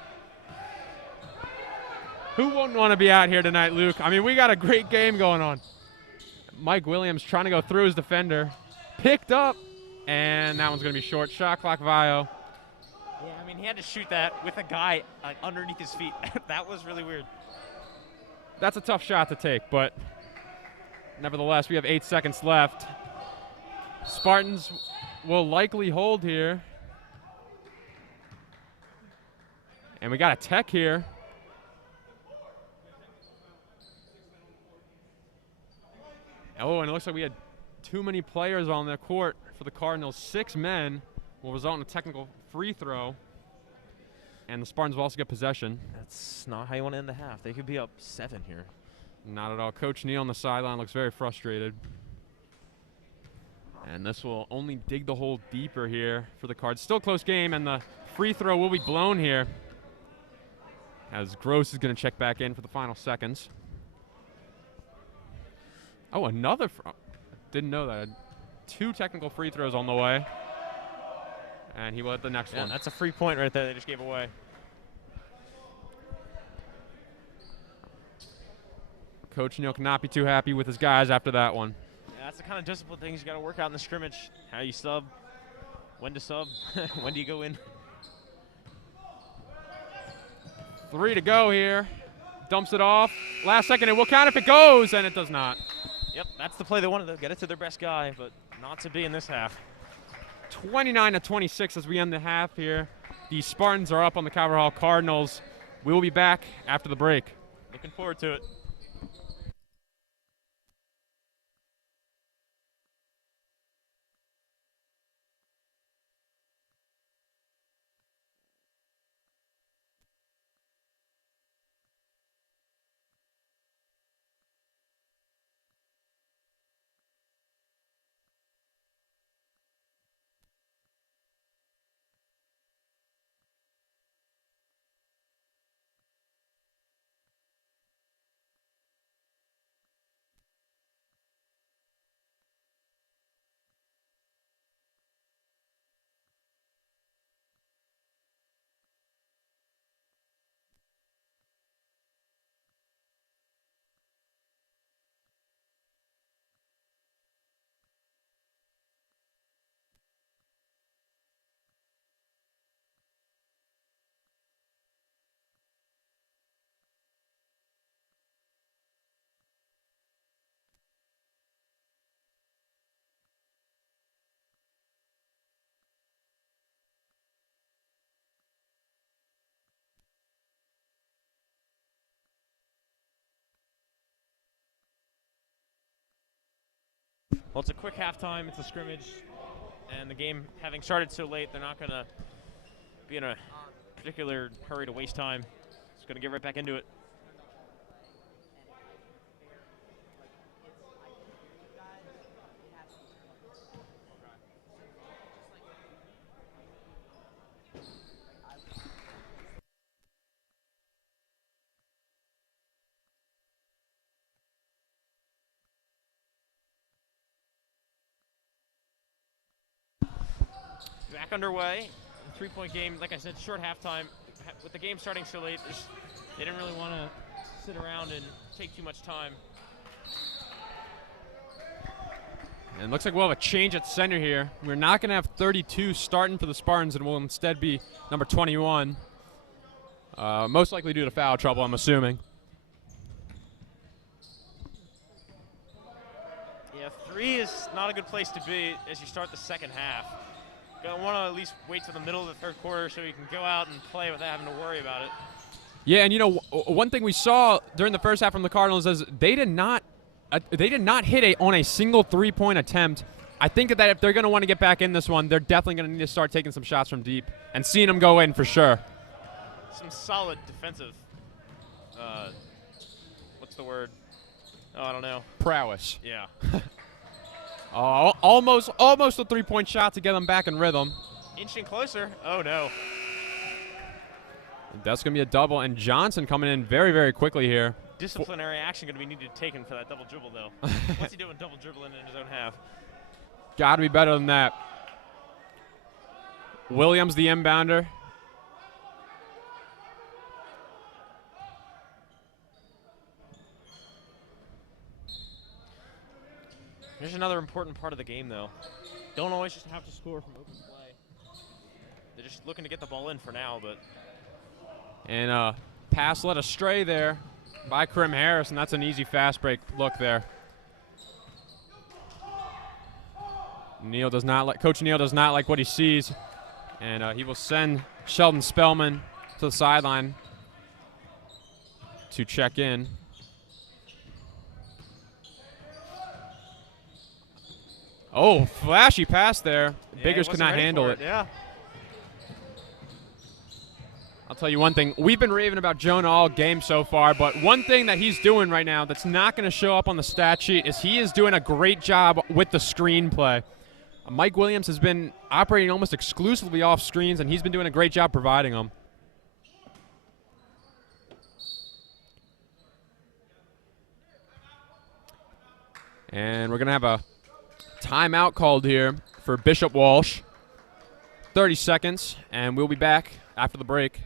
Who wouldn't want to be out here tonight, Luke? I mean, we got a great game going on. Mike Williams trying to go through his defender. Picked up, and that one's going to be short. Shot clock, Vio. Yeah, I mean, he had to shoot that with a guy like underneath his feet. That was really weird. That's a tough shot to take, but Nevertheless, we have 8 seconds left. Spartans will likely hold here. And we got a tech here. Oh, and it looks like we had too many players on the court for the Cardinals. 6 men will result in a technical free throw. And the Spartans will also get possession. That's not how you want to end the half. They could be up 7 here. Not at all. Coach Neal on the sideline looks very frustrated. And this will only dig the hole deeper here for the Cards. Still a close game, and the free throw will be blown here, as Gross is going to check back in for the final seconds. Oh, another. Didn't know that. 2 technical free throws on the way. And he will hit the next one. That's a free point right there they just gave away. Coach Neal cannot be too happy with his guys after that one. Yeah, that's the kind of discipline things you got to work out in the scrimmage. How you sub, when to sub, when do you go in. 3 to go here. Dumps it off. Last second, it will count if it goes, and it does not. Yep, that's the play they wanted to get it to their best guy, but not to be in this half. 29-26 as we end the half here. The Spartans are up on the Calvert Hall Cardinals. We will be back after the break. Looking forward to it. Well, it's a quick halftime. It's a scrimmage. And the game having started so late, they're not going to be in a particular hurry to waste time. Just going to get right back into it. Back underway. Three-point game, like I said, short halftime. With the game starting so late, they didn't really want to sit around and take too much time. And it looks like we'll have a change at center here. We're not going to have 32 starting for the Spartans, and will instead be number 21. Most likely due to foul trouble, I'm assuming. Yeah, 3 is not a good place to be as you start the second half. You want to at least wait till the middle of the third quarter so you can go out and play without having to worry about it. Yeah, and you know, one thing we saw during the first half from the Cardinals is they did not hit on a single three-point attempt. I think that if they're going to want to get back in this one, they're definitely going to need to start taking some shots from deep and seeing them go in for sure. Some solid defensive, what's the word? Oh, I don't know. Prowess. Yeah. Almost a three-point shot to get them back in rhythm. Inching closer. Oh, no. That's going to be a double, and Johnson coming in very, very quickly here. Disciplinary action going to be needed taken for that double dribble, though. What's he doing double dribbling in his own half? Got to be better than that. Williams, the inbounder. Here's another important part of the game, though. Don't always just have to score from open play. They're just looking to get the ball in for now, but. And pass led astray there by Krim Harris, and that's an easy fast break look there. Coach Neal does not like what he sees, and he will send Sheldon Spellman to the sideline to check in. Oh, flashy pass there. Yeah, Biggers could not handle it. Yeah. I'll tell you one thing. We've been raving about Jonah all game so far, but one thing that he's doing right now that's not going to show up on the stat sheet is he is doing a great job with the screenplay. Mike Williams has been operating almost exclusively off screens, and he's been doing a great job providing them. And we're going to have a timeout called here for Bishop Walsh. 30 seconds, and we'll be back after the break.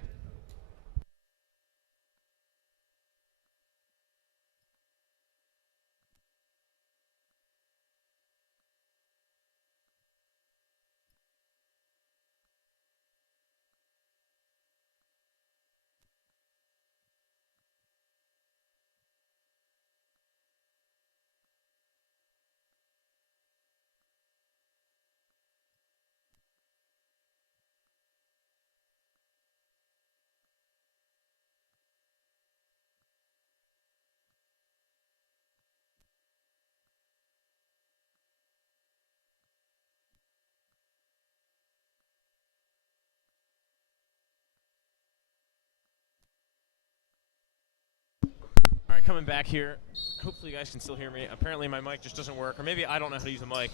All right, coming back here. Hopefully you guys can still hear me. Apparently my mic just doesn't work, or maybe I don't know how to use a mic.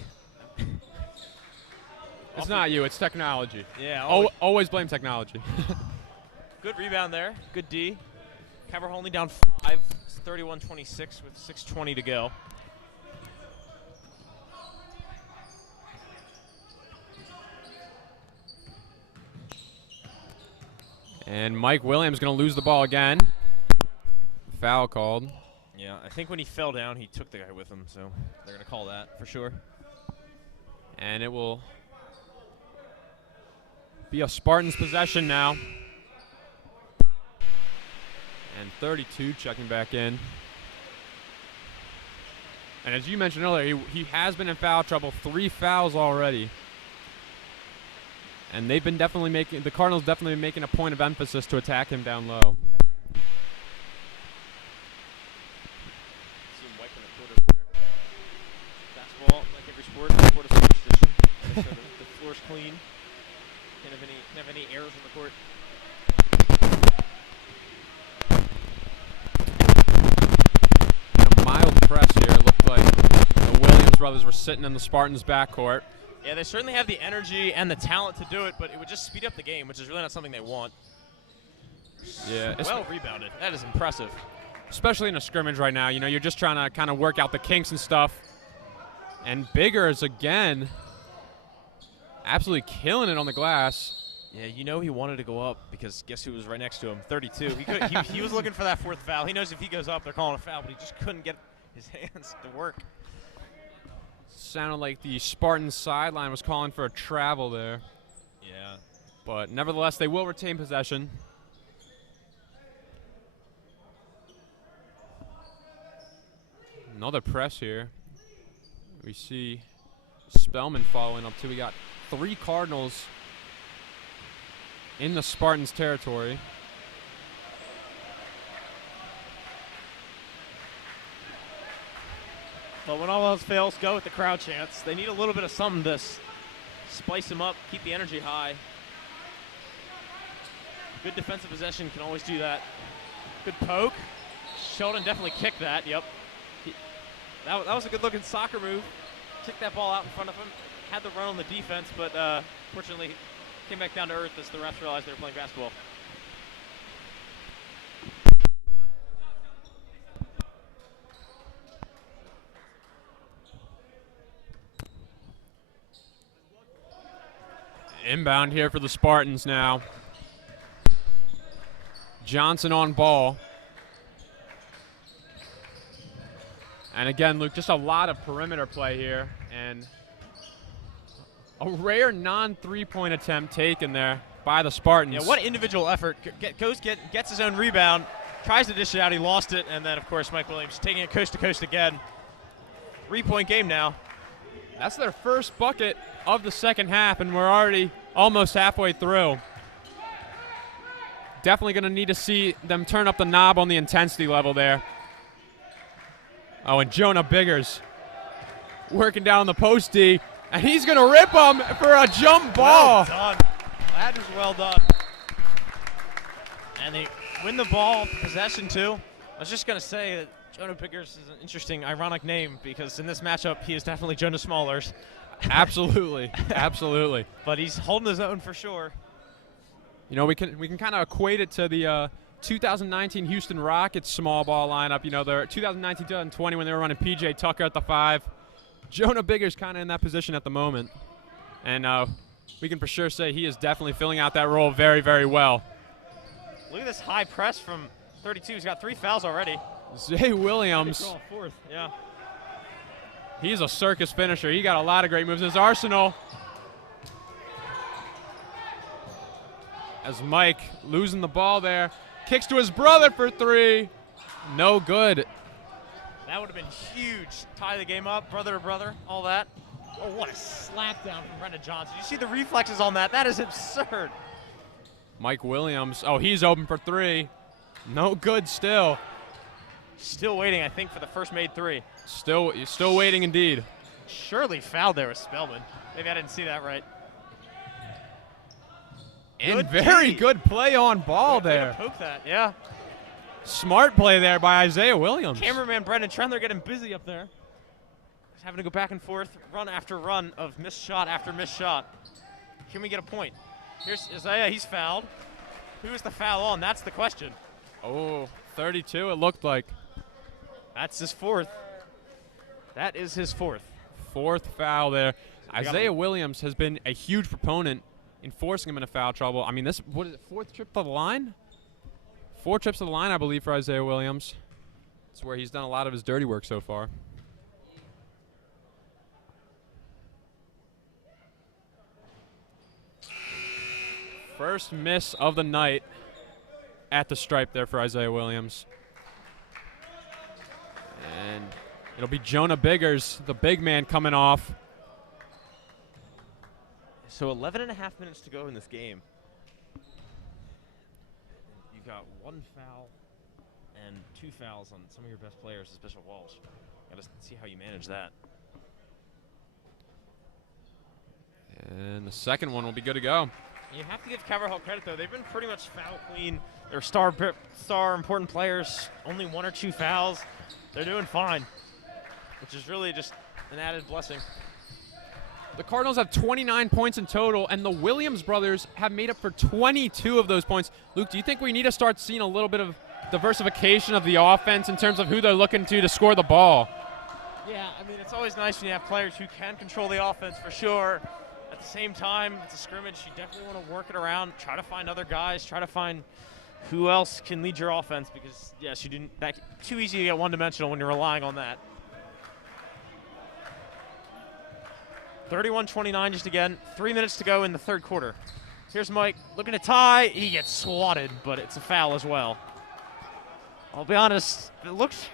It's not you, it's technology. Yeah. Always blame technology. Good rebound there. Good D. Caver only down 5. It's 31-26 with 6:20 to go. And Mike Williams going to lose the ball again. Foul called. Yeah, I think when he fell down, he took the guy with him, so they're going to call that for sure. And it will be a Spartans possession now. And 32 checking back in. And as you mentioned earlier, he has been in foul trouble, 3 fouls already. And they've been the Cardinals definitely making a point of emphasis to attack him down low. See him wiping the court over there. Basketball, like every sport, the court is superstition. So the floor's clean. Can't have any errors on the court. And a mild press here. Looked like the Williams brothers were sitting in the Spartans' backcourt. Yeah, they certainly have the energy and the talent to do it, but it would just speed up the game, which is really not something they want. Yeah, well rebounded. That is impressive. Especially in a scrimmage right now. You know, you're just trying to kind of work out the kinks and stuff. And Biggers again, absolutely killing it on the glass. Yeah, you know he wanted to go up because guess who was right next to him? 32. He was looking for that 4th foul. He knows if he goes up, they're calling a foul, but he just couldn't get his hands to work. Sounded like the Spartans sideline was calling for a travel there. Yeah. But nevertheless, they will retain possession. Another press here. We see Spellman following up too. We got 3 Cardinals in the Spartans territory. But when all else fails, go with the crowd chants. They need a little bit of something to spice them up, keep the energy high. Good defensive possession can always do that. Good poke. Sheldon definitely kicked that, yep. That was a good-looking soccer move. Kicked that ball out in front of him. Had the run on the defense, but fortunately came back down to earth as the refs realized they were playing basketball. Inbound here for the Spartans now. Johnson on ball. And again, Luke, just a lot of perimeter play here. And a rare non-3-point attempt taken there by the Spartans. Yeah, what individual effort. Gets his own rebound, tries to dish it out, he lost it, and then, of course, Mike Williams taking it coast to coast again. 3-point game now. That's their first bucket of the second half, and we're already almost halfway through. Definitely going to need to see them turn up the knob on the intensity level there. Oh, and Jonah Biggers working down the post D, and he's going to rip him for a jump ball. Well done. That is well done. And they win the ball, possession too. I was just going to say that Jonah Biggers is an interesting, ironic name because in this matchup, he is definitely Jonah Smollers. Absolutely, absolutely. But he's holding his own for sure. You know, we can kind of equate it to the 2019 Houston Rockets small ball lineup. You know, their 2019-2020 when they were running PJ Tucker at the 5. Jonah Biggers kind of in that position at the moment. And we can for sure say he is definitely filling out that role very, very well. Look at this high press from 32. He's got 3 fouls already. Zay Williams. Fourth, yeah. He's a circus finisher. He got a lot of great moves in his arsenal. As Mike losing the ball there. Kicks to his brother for 3. No good. That would have been huge. Tie the game up, brother to brother, all that. Oh, what a slap down from Brendan Johnson. You see the reflexes on that? That is absurd. Mike Williams. Oh, he's open for 3. No good still. Still waiting, I think, for the first made 3. Still waiting indeed. Surely fouled there with Spellman. Maybe I didn't see that right. And very good play on ball there. Poke that, yeah. Smart play there by Isaiah Williams. Cameraman Brendan Trendler getting busy up there. He's having to go back and forth, run after run of missed shot after missed shot. Can we get a point? Here's Isaiah, he's fouled. Who is the foul on? That's the question. Oh, 32 it looked like. That's his 4th. That is his 4th. 4th foul there. Isaiah Williams has been a huge proponent in forcing him into foul trouble. I mean, what is it, 4th trip to the line? 4 trips to the line, I believe, for Isaiah Williams. It's where he's done a lot of his dirty work so far. First miss of the night at the stripe there for Isaiah Williams. And it'll be Jonah Biggers, the big man, coming off. So 11 and a half minutes to go in this game. You've got 1 foul and 2 fouls on some of your best players, as Bishop Walsh. Got to see how you manage that. And the second one will be good to go. You have to give Calvert Hall credit, though. They've been pretty much foul clean. They're star important players, only 1 or 2 fouls. They're doing fine, which is really just an added blessing. The Cardinals have 29 points in total, and the Williams brothers have made up for 22 of those points. Luke, do you think we need to start seeing a little bit of diversification of the offense in terms of who they're looking to score the ball? Yeah, I mean, it's always nice when you have players who can control the offense for sure. At the same time, it's a scrimmage. You definitely want to work it around, try to find other guys, try to find who else can lead your offense because, yes, you didn't. That's too easy to get one-dimensional when you're relying on that. 31-29 just again. 3 minutes to go in the third quarter. Here's Mike looking to tie. He gets swatted, but it's a foul as well. I'll be honest, it looks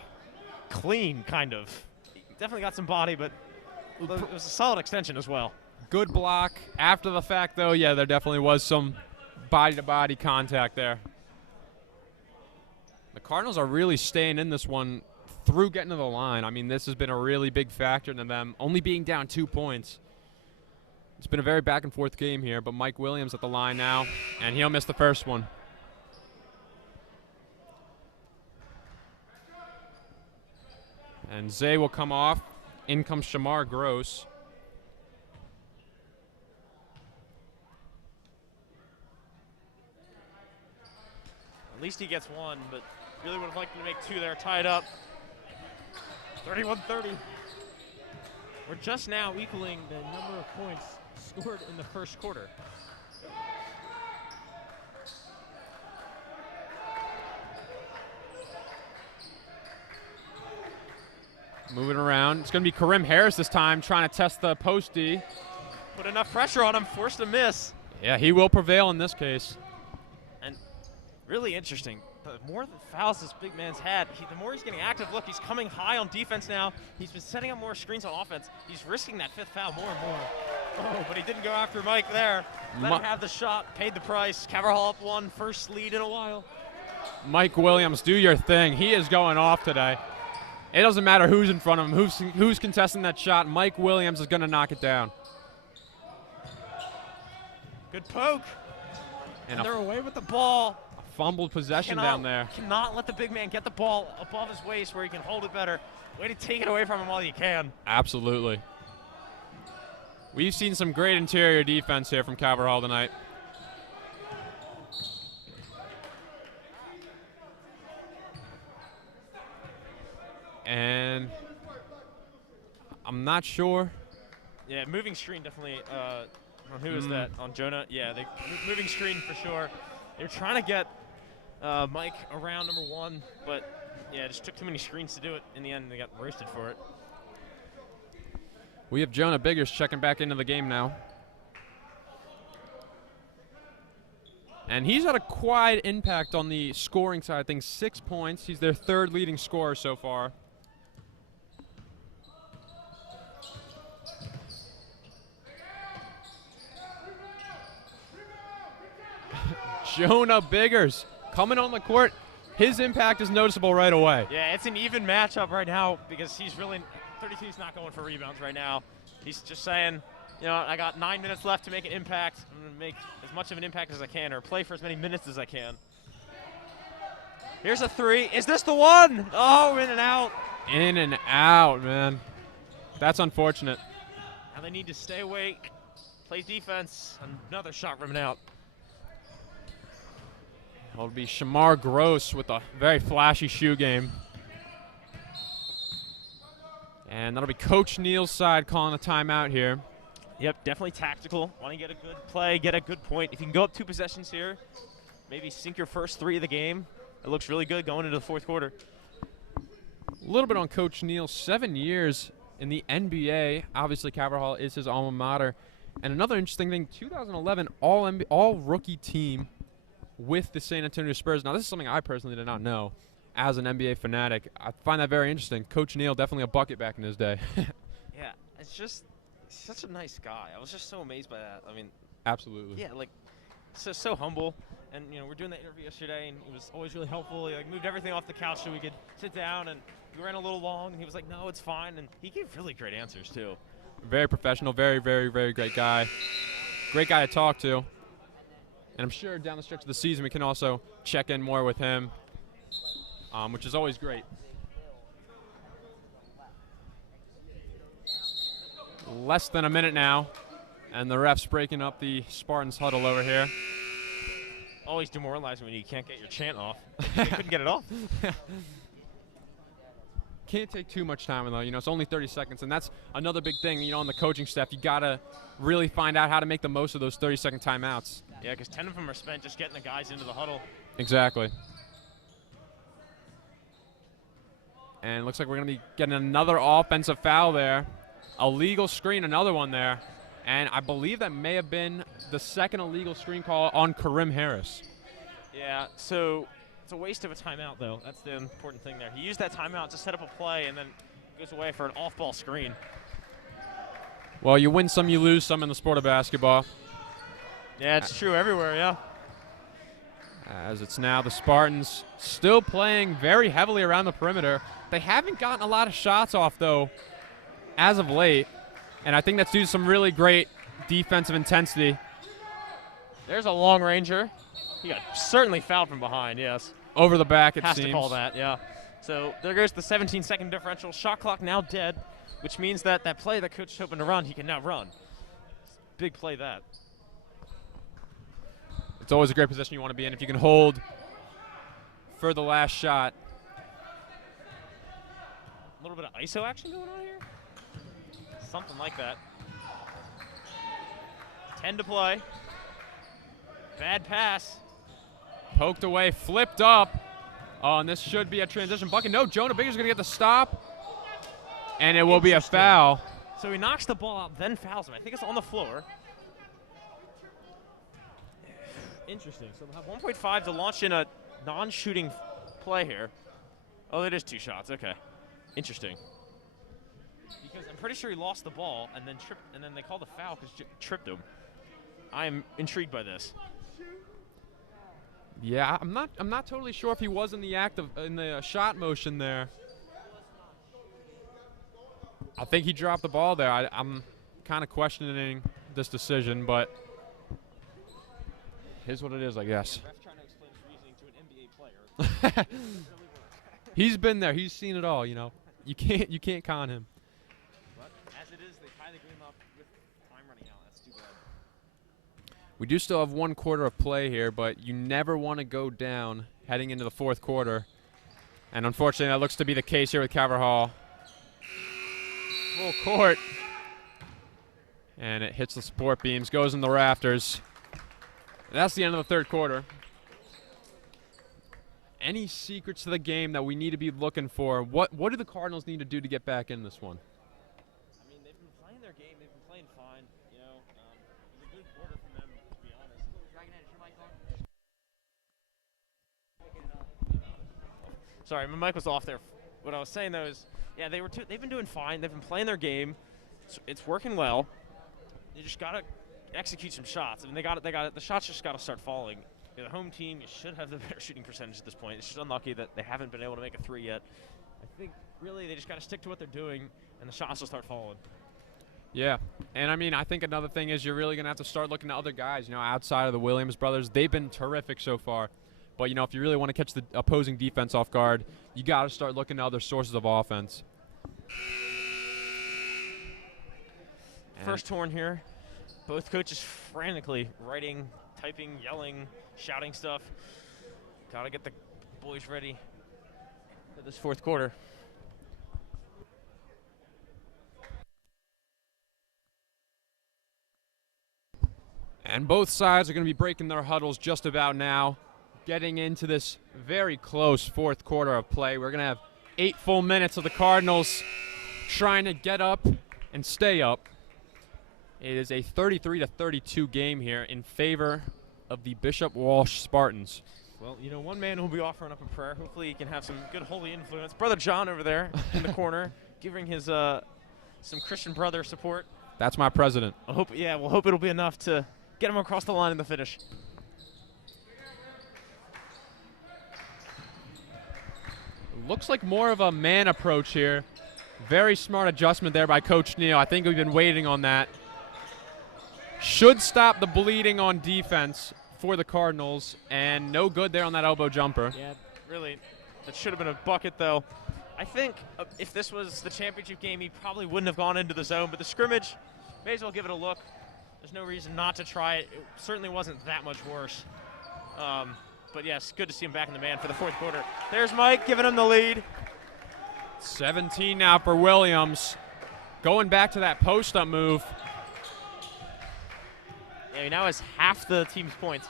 clean, kind of. He definitely got some body, but it was a solid extension as well. Good block. After the fact, though, yeah, there definitely was some body-to-body contact there. The Cardinals are really staying in this one through getting to the line. I mean, this has been a really big factor to them, only being down 2 points. It's been a very back-and-forth game here, but Mike Williams at the line now, and he'll miss the first one. And Zay will come off. In comes Shamar Gross. At least he gets 1, but really would have liked to make 2 there, tied up. 31-30. We're just now equaling the number of points scored in the first quarter. Moving around. It's going to be Karim Harris this time, trying to test the post D. Put enough pressure on him, forced a miss. Yeah, he will prevail in this case. And really interesting. the more fouls this big man's had, the more he's getting active. Look, he's coming high on defense now. He's been setting up more screens on offense. He's risking that 5th foul more and more. Oh, but he didn't go after Mike there. Let him have the shot, paid the price. Caverhall up 1, first lead in a while. Mike Williams, do your thing. He is going off today. It doesn't matter who's in front of him, who's contesting that shot. Mike Williams is going to knock it down. Good poke. And they're away with the ball. A fumbled possession down there. Cannot let the big man get the ball above his waist where he can hold it better. Way to take it away from him while you can. Absolutely. We've seen some great interior defense here from Caverhall tonight. And I'm not sure. Yeah, moving screen definitely. On who is that? On Jonah? Yeah, moving screen for sure. They're trying to get Mike around number 1, but yeah, it just took too many screens to do it. In the end, they got roasted for it. We have Jonah Biggers checking back into the game now. And he's had a quiet impact on the scoring side of things. 6 points. He's their 3rd leading scorer so far. Jonah Biggers coming on the court. His impact is noticeable right away. Yeah, it's an even matchup right now because he's really 32's not going for rebounds right now. He's just saying, you know, I got 9 minutes left to make an impact. I'm going to make as much of an impact as I can or play for as many minutes as I can. Here's a 3. Is this the one? Oh, in and out. In and out, man. That's unfortunate. Now they need to stay awake, play defense. Another shot rimmed out. It'll be Shamar Gross with a very flashy shoe game. And that'll be Coach Neal's side calling a timeout here. Yep, definitely tactical. Want to get a good play, get a good point. If you can go up 2 possessions here, maybe sink your first 3 of the game. It looks really good going into the 4th quarter. A little bit on Coach Neal. 7 years in the NBA. Obviously, Caverhall is his alma mater. And another interesting thing, 2011 all rookie team with the San Antonio Spurs. Now, this is something I personally did not know as an NBA fanatic. I find that very interesting. Coach Neal, definitely a bucket back in his day. Yeah, it's just such a nice guy. I was just so amazed by that. I mean, absolutely. Yeah, like so humble. And you know, we're doing that interview yesterday, and he was always really helpful. He like moved everything off the couch so we could sit down. And we ran a little long, and he was like, "No, it's fine." And he gave really great answers too. Very professional, very, very, very great guy. Great guy to talk to. And I'm sure down the stretch of the season we can also check in more with him, which is always great. Less than a minute now, and the ref's breaking up the Spartans huddle over here. Always demoralizing when you can't get your chant off. You couldn't get it off. Can't take too much time, though. You know, it's only 30 seconds, and that's another big thing, you know, on the coaching staff. You got to really find out how to make the most of those 30-second timeouts. Yeah, because 10 of them are spent just getting the guys into the huddle. Exactly. And it looks like we're going to be getting another offensive foul there. A legal screen, another one there. And I believe that may have been the second illegal screen call on Karim Harris. Yeah, so it's a waste of a timeout, though. That's the important thing there. He used that timeout to set up a play and then goes away for an off-ball screen. Well, you win some, you lose some in the sport of basketball. Yeah, it's true everywhere, yeah. As it's now the Spartans still playing very heavily around the perimeter. They haven't gotten a lot of shots off, though, as of late. And I think that's due to some really great defensive intensity. There's a long ranger. He got certainly fouled from behind, yes. Over the back, it seems. Has to call that, yeah. So there goes the 17-second differential. Shot clock now dead, which means that that play that coach is hoping to run, he can now run. Big play that. It's always a great position you want to be in if you can hold for the last shot. A little bit of ISO action going on here. Something like that. 10 to play. Bad pass. Poked away, flipped up. Oh, and this should be a transition bucket. No, Jonah Biggers going to get the stop. And it will be a foul. So he knocks the ball out, then fouls him. I think it's on the floor. Interesting. So they'll have 1.5 to launch in a non-shooting play here. Oh, it is 2 shots. Okay, interesting. Because I'm pretty sure he lost the ball and then tripped, and then they called the foul because tripped him. I am intrigued by this. Yeah, I'm not totally sure if he was in the shot motion there. I think he dropped the ball there. I'm kind of questioning this decision, but here's what it is, I guess. The ref trying to explain his reasoning to an NBA player. He's been there. He's seen it all. You know, you can't con him. But as it is, they tie the game up with time running out. That's too bad. We do still have 1 quarter of play here, but you never want to go down heading into the 4th quarter. And unfortunately, that looks to be the case here with Calvert Hall. Full court. And it hits the support beams, goes in the rafters. And that's the end of the 3rd quarter. Any secrets to the game that we need to be looking for? What do the Cardinals need to do to get back in this one? I mean, they've been playing their game. They've been playing fine. You know, it was a good quarter from them, to be honest. Sorry, my mic was off there. What I was saying though is, yeah, they've been doing fine. They've been playing their game. It's working well. They just gotta execute some shots. I mean, they got it. The shots just gotta start falling. You're the home team. You should have the better shooting percentage at this point. It's just unlucky that they haven't been able to make a 3 yet. I think really they just got to stick to what they're doing, and the shots will start falling. Yeah, and I mean, I think another thing is you're really going to have to start looking to other guys, you know, outside of the Williams brothers. They've been terrific so far. But, you know, if you really want to catch the opposing defense off guard, you got to start looking to other sources of offense. First horn here. Both coaches frantically writing, typing, yelling, shouting stuff. Got to get the boys ready for this 4th quarter. And both sides are going to be breaking their huddles just about now, getting into this very close 4th quarter of play. We're going to have 8 full minutes of the Cardinals trying to get up and stay up. It is a 33-32 game here in favor of the Bishop Walsh Spartans. Well, you know, one man will be offering up a prayer. Hopefully he can have some good holy influence. Brother John over there in the corner, giving his some Christian brother support. That's my president. We'll hope it'll be enough to get him across the line in the finish. Looks like more of a man approach here. Very smart adjustment there by Coach Neal. I think we've been waiting on that. Should stop the bleeding on defense for the Cardinals, and no good there on that elbow jumper. Yeah, really, that should have been a bucket, though. I think if this was the championship game, he probably wouldn't have gone into the zone, but the scrimmage, may as well give it a look. There's no reason not to try it. It certainly wasn't that much worse. But yes, good to see him back in the man for the 4th quarter. There's Mike giving him the lead. 17 now for Williams. Going back to that post-up move. Yeah, he now has half the team's points.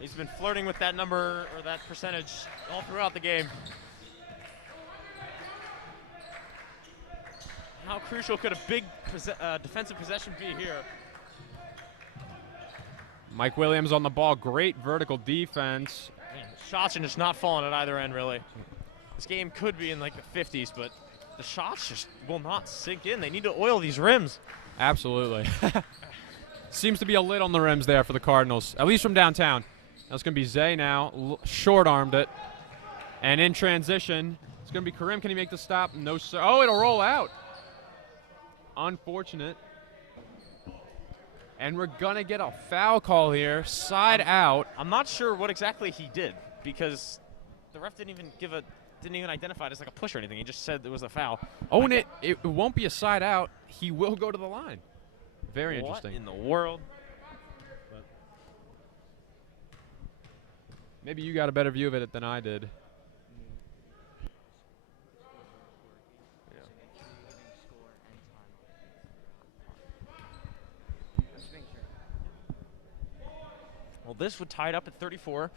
He's been flirting with that number or that percentage all throughout the game. How crucial could a big defensive possession be here? Mike Williams on the ball. Great vertical defense. Man, the shots are just not falling at either end, really. This game could be in like the 50s, but the shots just will not sink in. They need to oil these rims. Absolutely. Seems to be a lid on the rims there for the Cardinals, at least from downtown. That's going to be Zay now. Short-armed it. And in transition, it's going to be Karim. Can he make the stop? No, sir. Oh, it'll roll out. Unfortunate. And we're going to get a foul call here. Side out. I'm not sure what exactly he did because the ref didn't even identify it as like a push or anything. He just said it was a foul. Oh, and it won't be a side out. He will go to the line. Very interesting. What in the world? But maybe you got a better view of it than I did. Well, this would tie it up at 34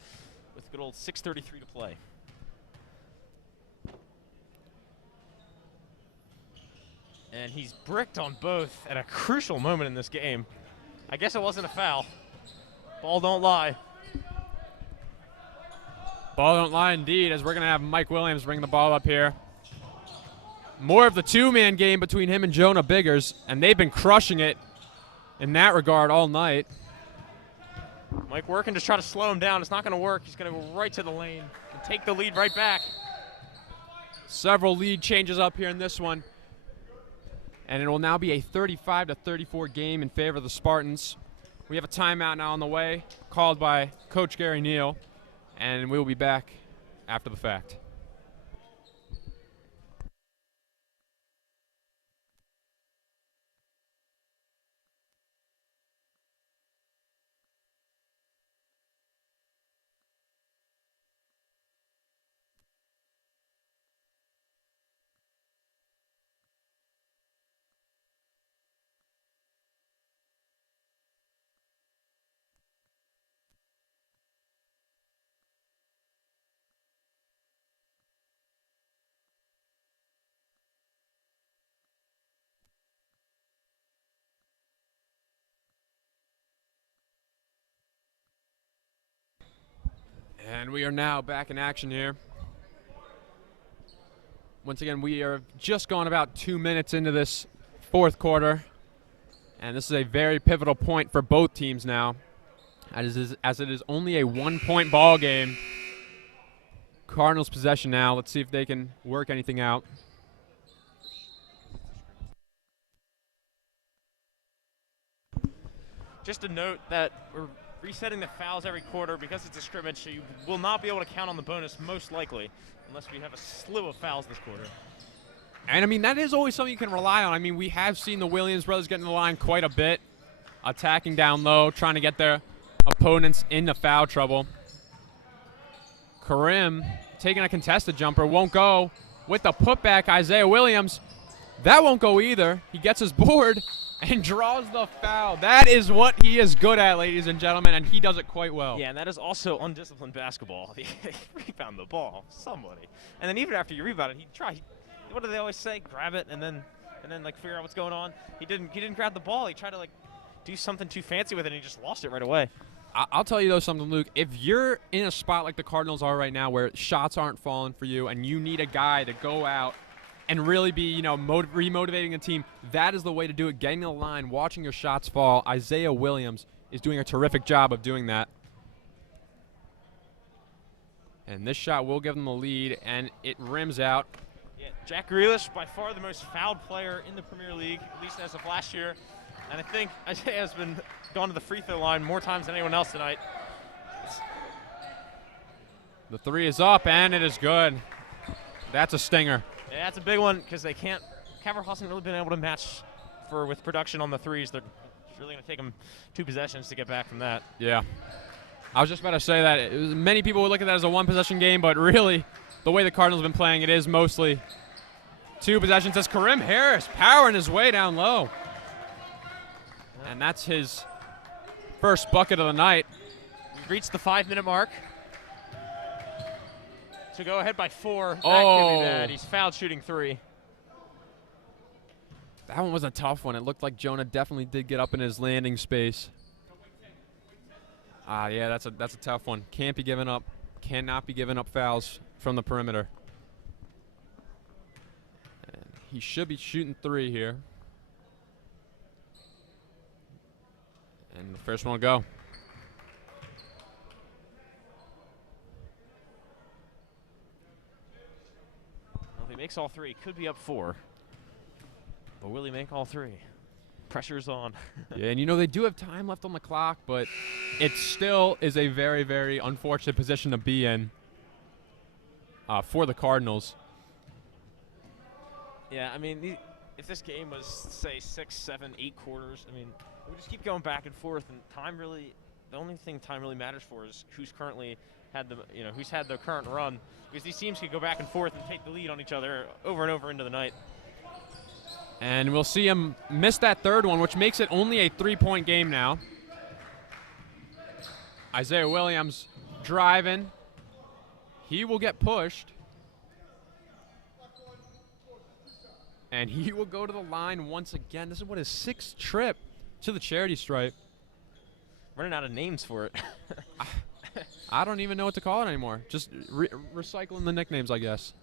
with good old 6:33 to play. And he's bricked on both at a crucial moment in this game. I guess it wasn't a foul. Ball don't lie. Ball don't lie indeed, as we're going to have Mike Williams bring the ball up here. More of the two-man game between him and Jonah Biggers, and they've been crushing it in that regard all night. Mike working to try to slow him down. It's not going to work. He's going to go right to the lane and take the lead right back. Several lead changes up here in this one. And it will now be a 35-34 game in favor of the Spartans. We have a timeout now on the way, called by Coach Gary Neal, and we will be back after the fact. And we are now back in action here. Once again, we are just gone about 2 minutes into this fourth quarter. And this is a very pivotal point for both teams now, as it is only a 1-point ball game. Cardinals possession now. Let's see if they can work anything out. Just a note that we're resetting the fouls every quarter because it's a scrimmage, so you will not be able to count on the bonus most likely unless we have a slew of fouls this quarter. And, I mean, that is always something you can rely on. I mean, we have seen the Williams brothers get in the line quite a bit, attacking down low, trying to get their opponents into foul trouble. Karim taking a contested jumper, won't go. With the putback, Isaiah Williams, that won't go either. He gets his board and draws the foul. That is what he is good at, ladies and gentlemen, and he does it quite well. Yeah, and that is also undisciplined basketball. He rebound the ball, somebody. And then even after you rebound it, what do they always say? Grab it and then like figure out what's going on. He didn't grab the ball. He tried to like do something too fancy with it, and he just lost it right away. I'll tell you though something, Luke. If you're in a spot like the Cardinals are right now, where shots aren't falling for you, and you need a guy to go out and really be, remotivating the team, that is the way to do it. Getting in the line, watching your shots fall. Isaiah Williams is doing a terrific job of doing that. And this shot will give them the lead, and it rims out. Yeah, Jack Grealish, by far the most fouled player in the Premier League, at least as of last year. And I think Isaiah has been gone to the free throw line more times than anyone else tonight. The three is up, and it is good. That's a stinger. Yeah, that's a big one because Caver hasn't really been able to match with production on the threes. It's really going to take them 2 possessions to get back from that. Yeah. I was just about to say that. Many people would look at that as a 1-possession game, but really, the way the Cardinals have been playing, it is mostly 2 possessions. As Karim Harris powering his way down low. And that's his first bucket of the night. We've reached the 5-minute mark. To go ahead by 4. That could be bad. He's fouled shooting 3. That one was a tough one. It looked like Jonah definitely did get up in his landing space. Yeah, that's a tough one. Can't be given up. Cannot be giving up fouls from the perimeter. And he should be shooting 3 here. And the first one will go. Well, if he makes all 3, could be up 4. But will he make all 3? Pressure's on. Yeah, and they do have time left on the clock, but it still is a very, very unfortunate position to be in for the Cardinals. Yeah, I mean, if this game was, say, 6, 7, 8 quarters, I mean, we just keep going back and forth, and the only thing time really matters for is who's currently had who's had the current run, because these teams can go back and forth and take the lead on each other over and over into the night. And we'll see him miss that third one, which makes it only a 3-point game now. Isaiah Williams driving. He will get pushed. And he will go to the line once again. This is his 6th trip to the charity stripe. Running out of names for it. I don't even know what to call it anymore. Just recycling the nicknames, I guess.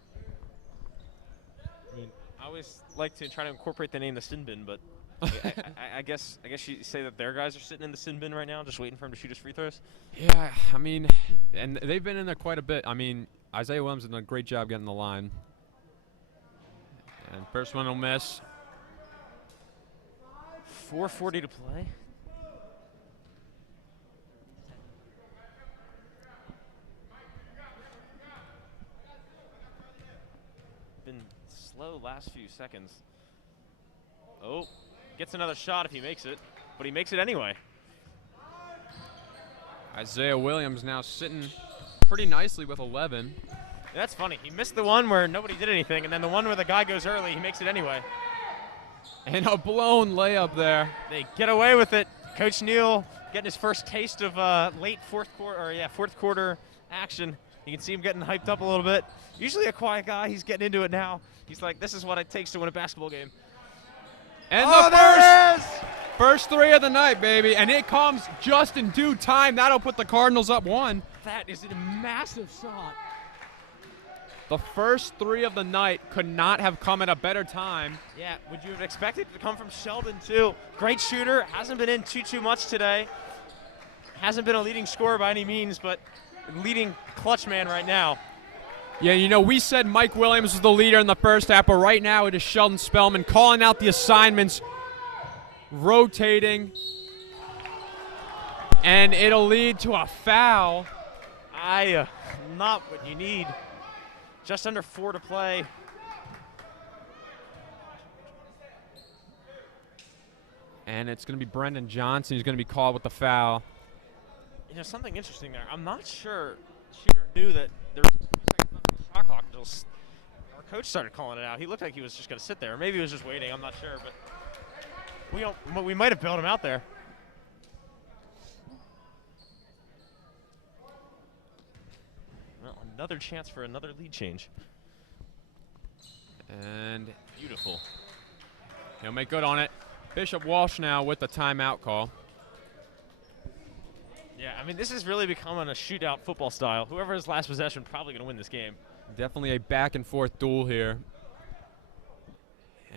I mean, I always like to try to incorporate the name the sin bin, but I guess you say that their guys are sitting in the sin bin right now, just waiting for him to shoot his free throws. Yeah, I mean, and they've been in there quite a bit. I mean, Isaiah Williams has done a great job getting the line. And first one will miss. 4:40 to play. Been slow last few seconds. Oh, gets another shot if he makes it, but he makes it anyway. Isaiah Williams now sitting pretty nicely with 11. That's funny. He missed the one where nobody did anything, and then the one where the guy goes early, he makes it anyway. And a blown layup there. They get away with it. Coach Neal getting his first taste of late fourth quarter action. You can see him getting hyped up a little bit. Usually a quiet guy. He's getting into it now. He's like, this is what it takes to win a basketball game. And the first three of the night, baby. And it comes just in due time. That'll put the Cardinals up 1. That is a massive shot. The first three of the night could not have come at a better time. Yeah, would you have expected it to come from Sheldon, too? Great shooter. Hasn't been in too much today. Hasn't been a leading scorer by any means, but leading clutch man right now. Yeah, you know, we said Mike Williams was the leader in the first half, but right now it is Sheldon Spellman calling out the assignments, rotating, and it'll lead to a foul. Not what you need. Just under 4 to play. And it's going to be Brendan Johnson who's going to be called with the foul. You know, something interesting there. I'm not sure shooter knew that there was 2 seconds left on the shot clock until our coach started calling it out. He looked like he was just going to sit there. Maybe he was just waiting. I'm not sure, but we might have bailed him out there. Well, another chance for another lead change. And beautiful. He'll make good on it. Bishop Walsh now with the timeout call. Yeah, I mean, this is really becoming a shootout football style. Whoever has last possession probably going to win this game. Definitely a back-and-forth duel here.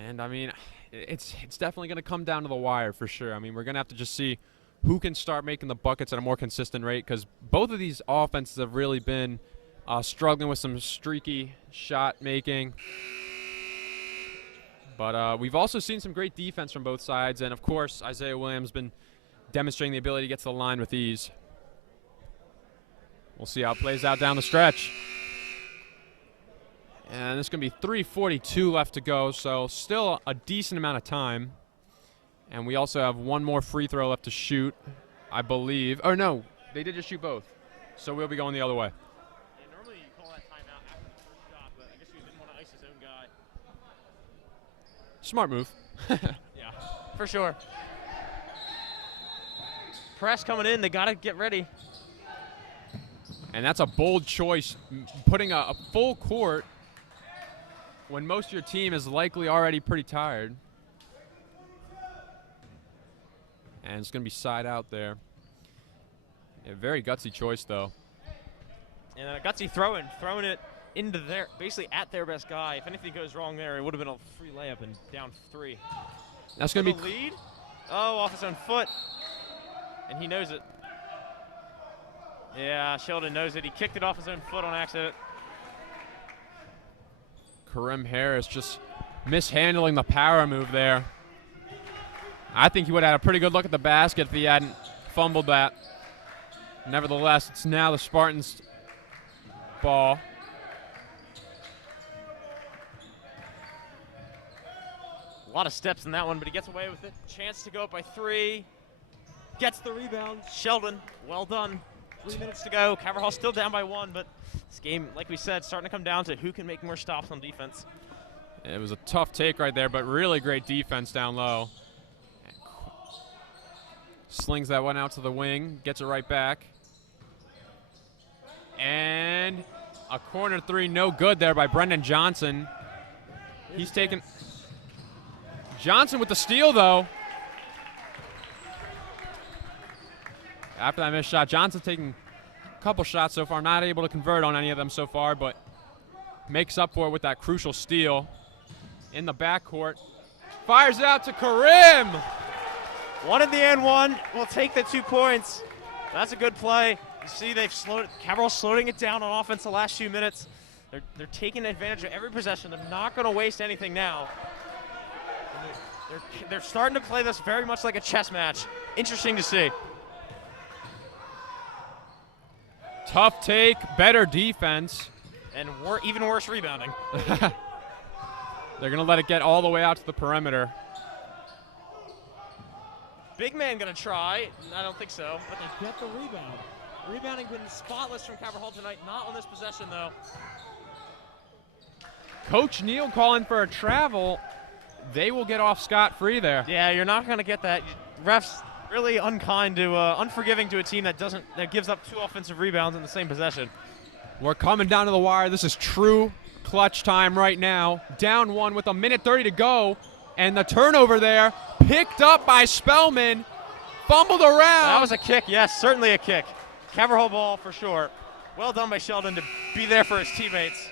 And, I mean, it's definitely going to come down to the wire for sure. I mean, we're going to have to just see who can start making the buckets at a more consistent rate, because both of these offenses have really been struggling with some streaky shot making. But we've also seen some great defense from both sides, and of course Isaiah Williams been demonstrating the ability to get to the line with ease. We'll see how it plays out down the stretch. And there's going to be 3:42 left to go, so still a decent amount of time. And we also have one more free throw left to shoot, I believe. Oh, no, they did just shoot both. So we'll be going the other way. Yeah, normally you call that timeout after the first shot, but I guess he didn't want to ice his own guy. Smart move. Yeah, for sure. Press coming in. They got to get ready. And that's a bold choice, putting a full court when most of your team is likely already pretty tired. And it's going to be side out there. A very gutsy choice, though. And a gutsy throwing it into their, basically at their best guy. If anything goes wrong there, it would have been a free layup and down 3. That's going to be lead. Oh, off his own foot. And he knows it. Yeah, Sheldon knows it. He kicked it off his own foot on accident. Kareem Harris just mishandling the power move there. I think he would have had a pretty good look at the basket if he hadn't fumbled that. Nevertheless, it's now the Spartans' ball. A lot of steps in that one, but he gets away with it. Chance to go up by 3. Gets the rebound. Sheldon, well done. 3 minutes to go. Caverhall still down by 1, but this game, like we said, starting to come down to who can make more stops on defense. It was a tough take right there, but really great defense down low. Slings that one out to the wing, gets it right back. And a corner 3, no good there by Brendan Johnson. He's taken. Johnson with the steal, though. After that missed shot, Johnson taking a couple shots so far, not able to convert on any of them so far, but makes up for it with that crucial steal in the backcourt. Fires out to Karim. One in the end, one will take the 2 points. That's a good play. You see Cavaliers slowing it down on offense the last few minutes. They're taking advantage of every possession. They're not going to waste anything now. They're starting to play this very much like a chess match. Interesting to see. Tough take, better defense. And even worse rebounding. They're going to let it get all the way out to the perimeter. Big man going to try. I don't think so. But they get the rebound. Rebounding been spotless from Cavalier Hall tonight. Not on this possession, though. Coach Neal calling for a travel. They will get off scot-free there. Yeah, you're not going to get that. Refs really unkind to, unforgiving to a team that gives up 2 offensive rebounds in the same possession. We're coming down to the wire. This is true clutch time right now. Down 1 with 1:30 to go. And the turnover there, picked up by Spellman. Fumbled around. That was a kick, yes, certainly a kick. Cavalier Hall ball for sure. Well done by Sheldon to be there for his teammates.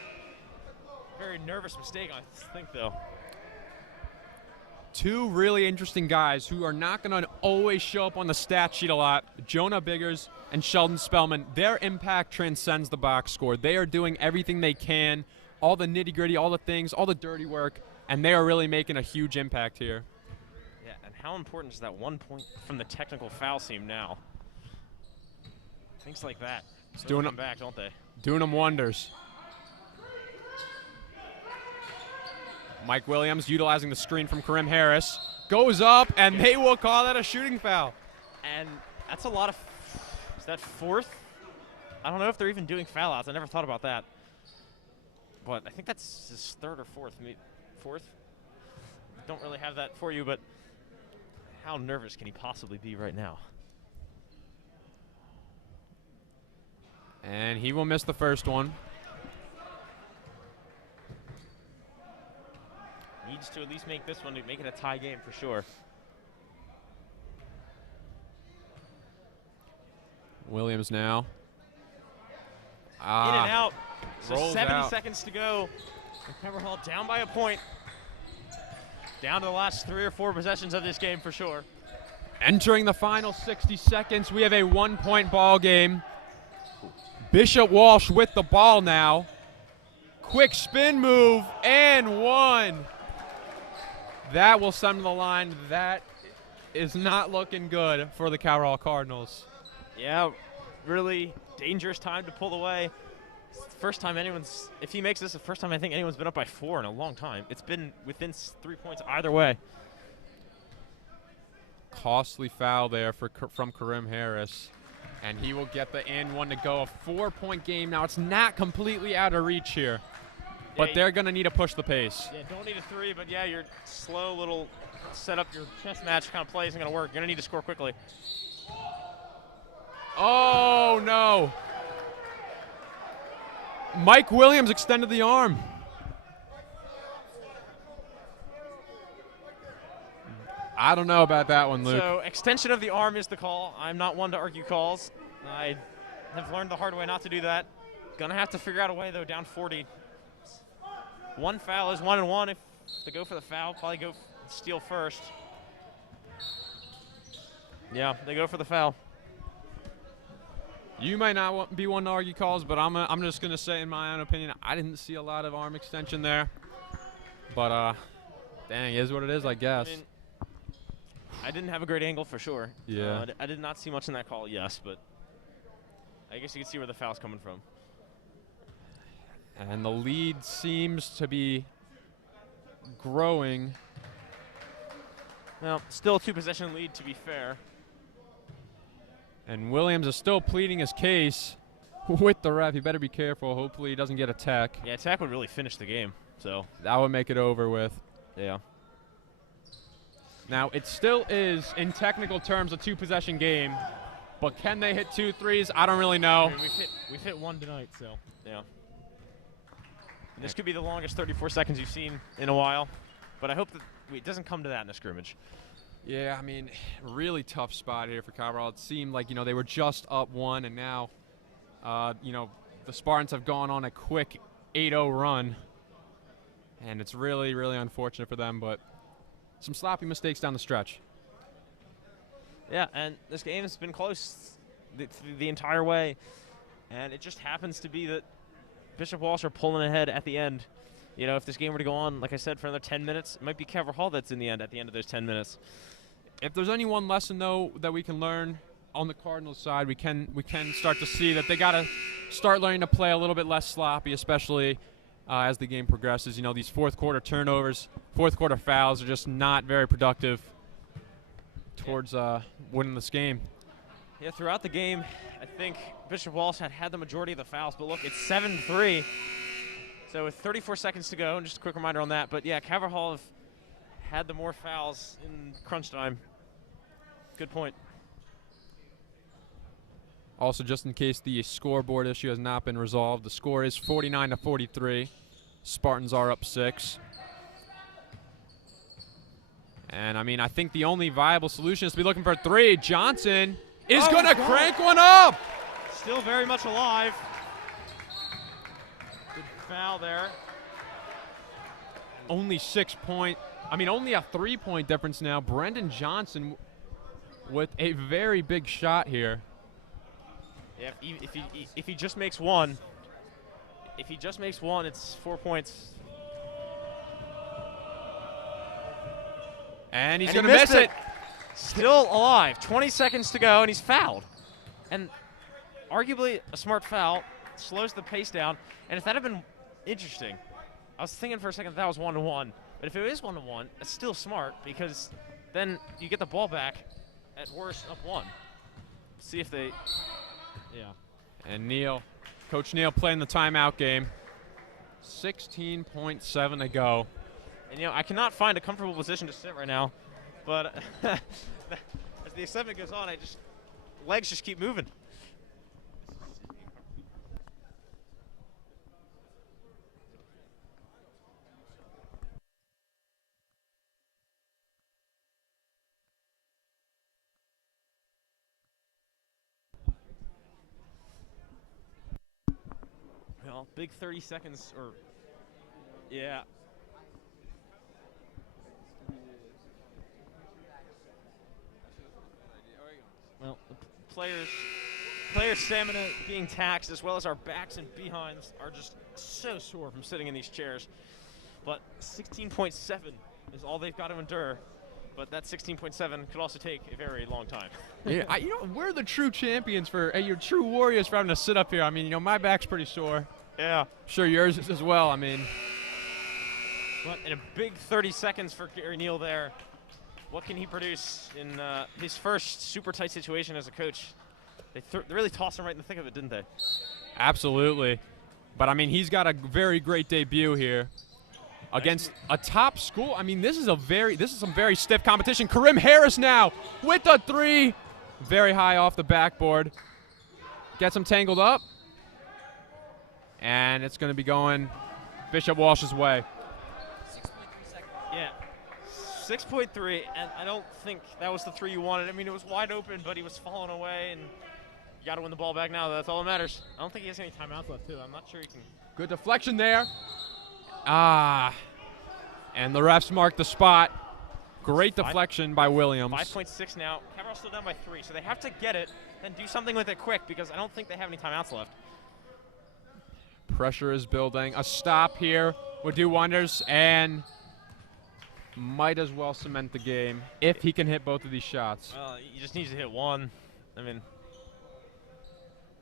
Very nervous mistake, I think, though. 2 really interesting guys who are not going to always show up on the stat sheet a lot. Jonah Biggers and Sheldon Spellman. Their impact transcends the box score. They are doing everything they can, all the nitty-gritty, all the things, all the dirty work, and they are really making a huge impact here. Yeah, and how important is that 1 point from the technical foul seam now? Things like that. It's doing them back, don't they? Doing them wonders. Mike Williams utilizing the screen from Karim Harris. Goes up, and they will call that a shooting foul. And that's a lot of, is that 4th? I don't know if they're even doing foul outs. I never thought about that. But I think that's his 3rd or 4th. 4th? Don't really have that for you, but how nervous can he possibly be right now? And he will miss the first one. Needs to at least make this one to make it a tie game for sure. Williams now. In and out. So Rolls 70 out. seconds to go. And Cavalier Hall down by a point. Down to the last 3 or 4 possessions of this game for sure. Entering the final 60 seconds, we have a 1-point ball game. Bishop Walsh with the ball now. Quick spin move and 1. That will send to the line. That is not looking good for the Cavalier Hall Cardinals. Yeah, really dangerous time to pull away. It's the first time if he makes this, the first time I think anyone's been up by 4 in a long time. It's been within 3 points either way. Costly foul there from Karim Harris. And he will get the and 1 to go. A 4-point game now. It's not completely out of reach here. But they're going to need to push the pace. Yeah, don't need a 3, but yeah, your slow little set up your chess match kind of play isn't going to work. You're going to need to score quickly. Oh, no. Mike Williams extended the arm. I don't know about that one, Luke. So extension of the arm is the call. I'm not one to argue calls. I have learned the hard way not to do that. Gonna have to figure out a way, though, down 40. 1 foul is 1 and 1. If they go for the foul, probably go steal first. Yeah, they go for the foul. You might not be one to argue calls, but I'm just going to say, in my own opinion, I didn't see a lot of arm extension there. But, dang, it is what it is, I guess. I mean, I didn't have a great angle for sure. Yeah. I did not see much in that call, yes, but I guess you can see where the foul's coming from. And the lead seems to be growing. Well, still a 2-possession lead, to be fair. And Williams is still pleading his case with the ref. He better be careful. Hopefully he doesn't get a tech. Yeah, tech would really finish the game. So that would make it over with. Yeah. Now, it still is, in technical terms, a 2-possession game. But can they hit 2 threes? I don't really know. I mean, we've hit 1 tonight, so yeah. And this could be the longest 34 seconds you've seen in a while. But I hope that it doesn't come to that in a scrimmage. Yeah, I mean, really tough spot here for Cavalier. It seemed like, they were just up 1, and now The Spartans have gone on a quick 8-0 run, and it's really, really unfortunate for them, but some sloppy mistakes down the stretch. Yeah, and this game has been close the entire way, and it just happens to be that Bishop Walsh are pulling ahead at the end. If this game were to go on, like I said, for another 10 minutes, it might be Calvert Hall that's in the end at the end of those 10 minutes. If there's any one lesson, though, that we can learn on the Cardinals side, we can start to see that they got to start learning to play a little bit less sloppy, especially as the game progresses. These fourth quarter turnovers, fourth quarter fouls are just not very productive towards winning this game. Yeah, throughout the game, I think Bishop Walsh had the majority of the fouls, but look, it's 7-3. So with 34 seconds to go, and just a quick reminder on that, but yeah, Calvert Hall have had the more fouls in crunch time. Good point. Also, just in case the scoreboard issue has not been resolved, the score is 49-43. Spartans are up 6. And, I think the only viable solution is to be looking for a 3. Johnson is going to crank one up. Still very much alive. Good foul there. Only only a 3-point difference now. Brendan Johnson with a very big shot here. Yeah, if he just makes one, it's 4 points. And he's going to miss it. Still alive. 20 seconds to go, and he's fouled. And arguably a smart foul. Slows the pace down. And if that had been interesting, I was thinking for a second that was 1-1. But if it is 1-1, it's still smart because then you get the ball back at worst up 1. See if they... Yeah. And Coach Neal playing the timeout game. 16.7 to go. And, I cannot find a comfortable position to sit right now. But as the segment goes on, legs just keep moving. Well, big 30 seconds, yeah. Well, the players' stamina being taxed, as well as our backs and behinds, are just so sore from sitting in these chairs. But 16.7 is all they've got to endure. But that 16.7 could also take a very long time. Yeah, we're the true champions you're true warriors for having to sit up here. My back's pretty sore. Yeah. Sure, yours is as well. But in a big 30 seconds for Gary Neal there. What can he produce in his first super tight situation as a coach? They really tossed him right in the thick of it, didn't they? Absolutely. But, he's got a very great debut here against a top school. This is some very stiff competition. Karim Harris now with the 3. Very high off the backboard. Gets him tangled up. And it's going to be going Bishop Walsh's way. 6.3 seconds. Yeah. 6.3, and I don't think that was the 3 you wanted. It was wide open, but he was falling away, and you got to win the ball back now. That's all that matters. I don't think he has any timeouts left, too. I'm not sure he can. Good deflection there. And the refs mark the spot. Great deflection by Williams. 5.6 now. Cavalry's still down by 3, so they have to get it and do something with it quick because I don't think they have any timeouts left. Pressure is building. A stop here would do wonders, and might as well cement the game if he can hit both of these shots. Well, he just needs to hit one.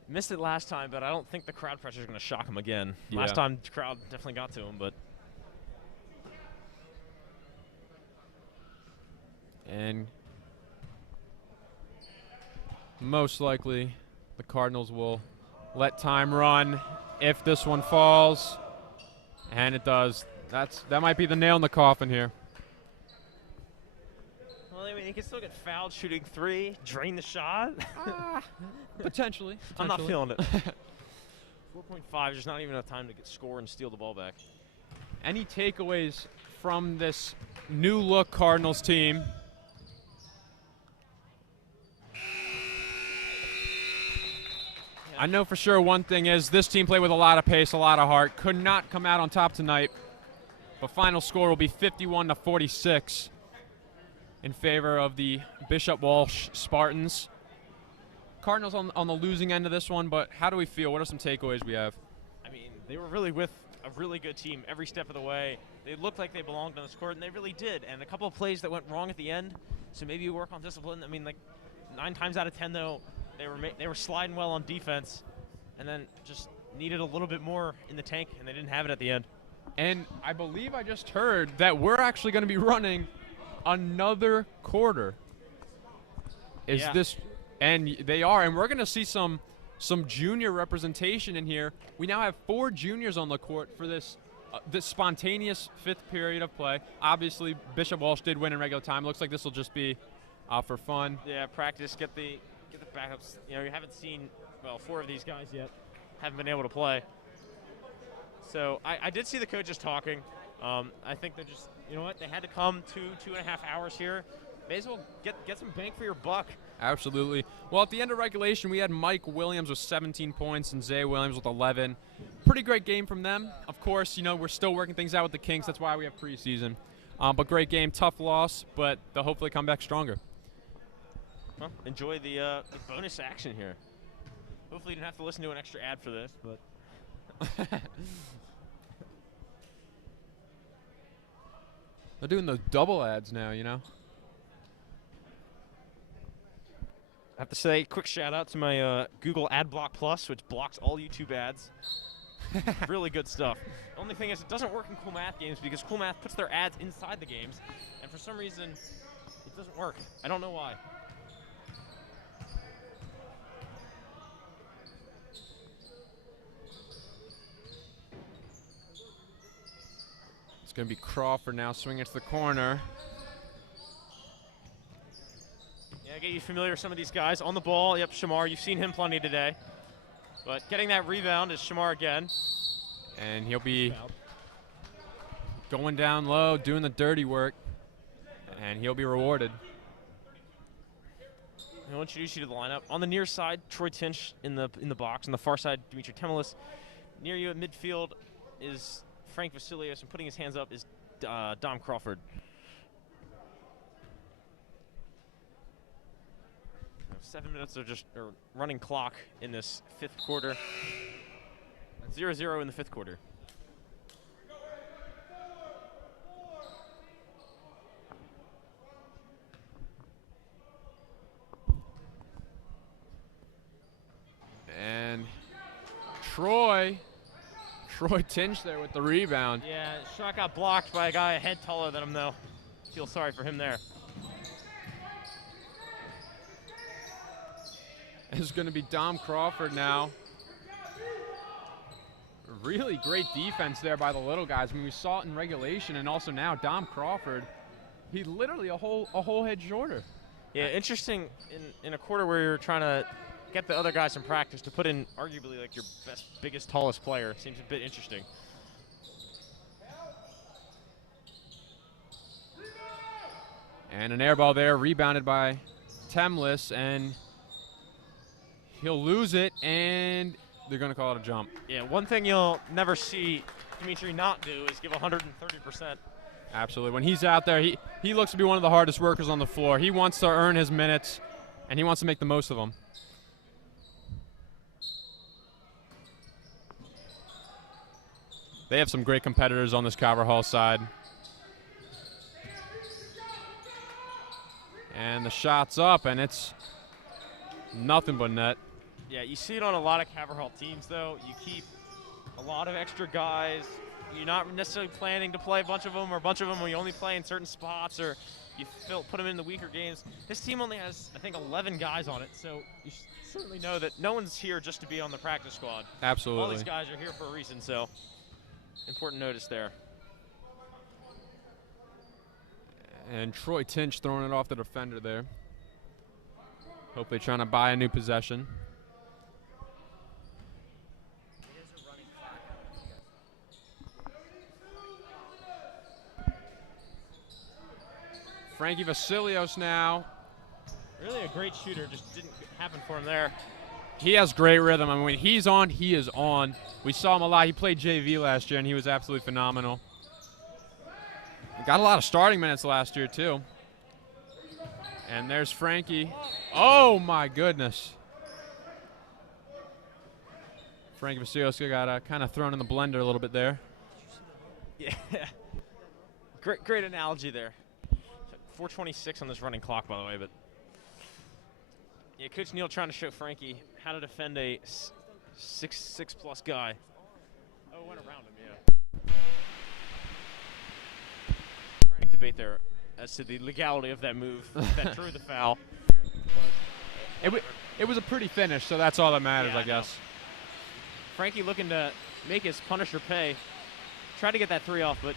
Missed it last time, but I don't think the crowd pressure is going to shock him again. Yeah. Last time, the crowd definitely got to him, but. And most likely, the Cardinals will let time run if this one falls, and it does. That might be the nail in the coffin here. Well, he can still get fouled shooting 3, drain the shot. Potentially. I'm not feeling it. 4.5, there's not even enough time to score and steal the ball back. Any takeaways from this new look Cardinals team? I know for sure one thing is this team played with a lot of pace, a lot of heart. Could not come out on top tonight. But final score will be 51-46 in favor of the Bishop Walsh Spartans. Cardinals on the losing end of this one, but how do we feel? What are some takeaways we have? I mean, they were really with a really good team every step of the way. They looked like they belonged on this court, and they really did. And a couple of plays that went wrong at the end, so maybe you work on discipline. I mean, like 9 times out of 10, though, they were sliding well on defense, and then just needed a little bit more in the tank, and they didn't have it at the end. And I believe I just heard that we're actually going to be running another quarter. And they are, and we're going to see some junior representation in here. We now have 4 juniors on the court for this spontaneous 5th period of play. Obviously, Bishop Walsh did win in regular time. Looks like this will just be for fun. Yeah, practice, get the backups. You know, you haven't seen 4 of these guys yet. Haven't been able to play. So I did see the coaches talking. I think they're just, you know what, they had to come 2.5 hours here. May as well get some bang for your buck. Absolutely. Well, at the end of regulation, we had Mike Williams with 17 points and Zay Williams with 11. Pretty great game from them. Of course, you know, we're still working things out with the Kinks. That's why we have preseason. But great game, tough loss, but they'll hopefully come back stronger. Well, enjoy the bonus action here. Hopefully you didn't have to listen to an extra ad for this, but they're doing those double ads now, you know. I have to say, quick shout out to my Google AdBlock Plus, which blocks all YouTube ads. Really good stuff. The only thing is, it doesn't work in Cool Math games because Cool Math puts their ads inside the games, and for some reason, it doesn't work. I don't know why. It's going to be Crawford now swinging to the corner. Yeah, get you familiar with some of these guys. On the ball, yep, Shamar, you've seen him plenty today. But getting that rebound is Shamar again. And he'll be going down low, doing the dirty work, and he'll be rewarded. I'll introduce you to the lineup. On the near side, Troy Tinch in the box. On the far side, Dimitri Temelis. Near you at midfield is Frank Vasilios, and putting his hands up is Dom Crawford. 7 minutes of just running clock in this 5th quarter. 0-0 in the 5th quarter. And Troy Tinch there with the rebound. Yeah, shot got blocked by a guy a head taller than him, though. Feel sorry for him there. It's going to be Dom Crawford now. Really great defense there by the little guys. I mean, we saw it in regulation, and also now Dom Crawford, he literally a whole head shorter. Yeah, interesting in a quarter where you're trying to get the other guys in practice to put in arguably like your biggest, tallest player. Seems a bit interesting. And an air ball there, rebounded by Temlis, and he'll lose it, and they're going to call it a jump. Yeah, one thing you'll never see Dimitri not do is give 130%. Absolutely. When he's out there, he looks to be one of the hardest workers on the floor. He wants to earn his minutes, and he wants to make the most of them. They have some great competitors on this Calvert Hall side. And the shot's up, and it's nothing but net. Yeah, you see it on a lot of Calvert Hall teams, though. You keep a lot of extra guys. You're not necessarily planning to play a bunch of them, or a bunch of them when you only play in certain spots, or you put them in the weaker games. This team only has, I think, 11 guys on it, so you certainly know that no one's here just to be on the practice squad. Absolutely. All these guys are here for a reason, so important notice there. And Troy Tinch throwing it off the defender there. Hopefully trying to buy a new possession. Frankie Vasilios now. Really a great shooter, just didn't happen for him there. He has great rhythm. I mean, when he's on, he is on. We saw him a lot. He played JV last year, and he was absolutely phenomenal. He got a lot of starting minutes last year, too. And there's Frankie. Oh, my goodness. Frankie Vasilevsky got kind of thrown in the blender a little bit there. Yeah. Great analogy there. 4:26 on this running clock, by the way, but yeah, Coach Neal trying to show Frankie how to defend a 6'6+ guy. Oh, went around him, yeah. Frank debate there as to the legality of that move that drew the foul. It was a pretty finish, so that's all that matters, Yeah, I guess. Frankie looking to make his punisher pay. Tried to get that three off, but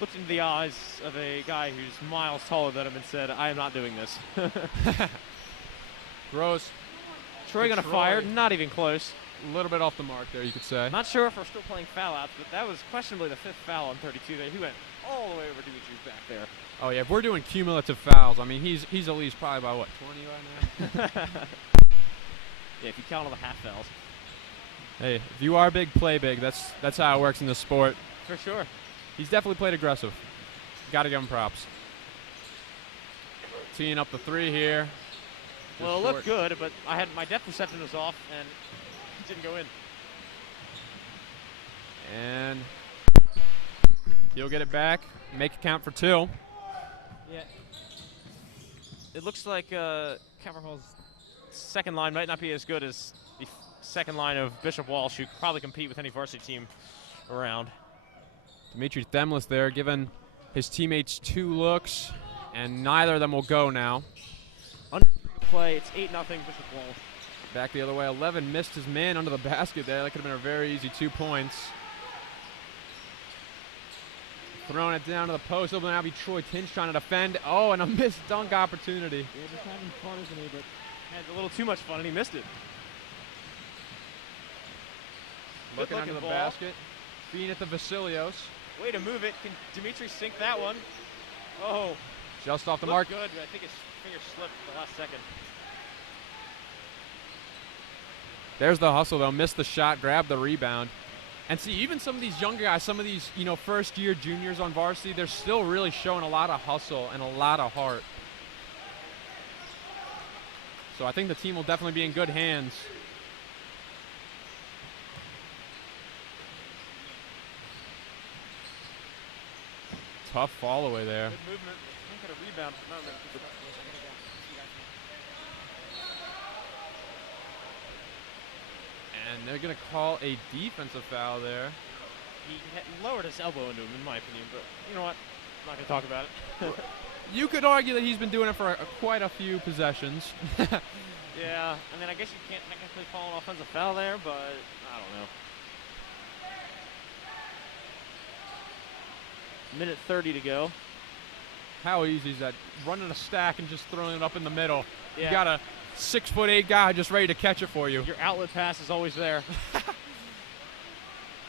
looked into the eyes of a guy who's miles taller than him and said, I am not doing this. Gross. Troy gonna fire, not even close. A little bit off the mark there, you could say. Not sure if we're still playing foul outs, but that was questionably the 5th foul on 32 there. He went all the way over Dimitri's back there. Oh, yeah, if we're doing cumulative fouls, I mean, he's at least probably about, what, 20 right now? Yeah, if you count all the half fouls. Hey, if you are big, play big. That's how it works in this sport. For sure. He's definitely played aggressive. Got to give him props. Teeing up the three here. Well, it looked good, but my depth perception was off, and it didn't go in. And he'll get it back, make it count for 2. Yeah. It looks like Caverhall's second line might not be as good as the second line of Bishop Walsh, who could probably compete with any varsity team around. Dimitri Themlis there giving his teammates 2 looks, and neither of them will go now. Under 3 to play, it's 8-0 Bishop Walsh. Back the other way, 11 missed his man under the basket there. That could have been a very easy 2 points. Throwing it down to the post. It'll now be Troy Tinch trying to defend. Oh, and a missed dunk opportunity. Yeah, just having fun, isn't he? But had a little too much fun, and he missed it. Looking under the basket. Being at the Vasilios. Way to move it. Can Dimitri sink that one? Oh. Just off the mark. Good, but I think his finger slipped at the last second. There's the hustle, though. Missed the shot, grabbed the rebound. And see, even some of these younger guys, some of these, first-year juniors on varsity, they're still really showing a lot of hustle and a lot of heart. So I think the team will definitely be in good hands. Tough fall away there. Good movement. I think a rebound. And they're going to call a defensive foul there. He lowered his elbow into him, in my opinion, but you know what? I'm not going to talk about it. You could argue that he's been doing it for quite a few possessions. Yeah, I mean, I guess you can't technically call an offensive foul there, but I don't know. Minute 30 to go. How easy is that? Running a stack and just throwing it up in the middle. Yeah. You got a 6'8" guy just ready to catch it for you. Your outlet pass is always there.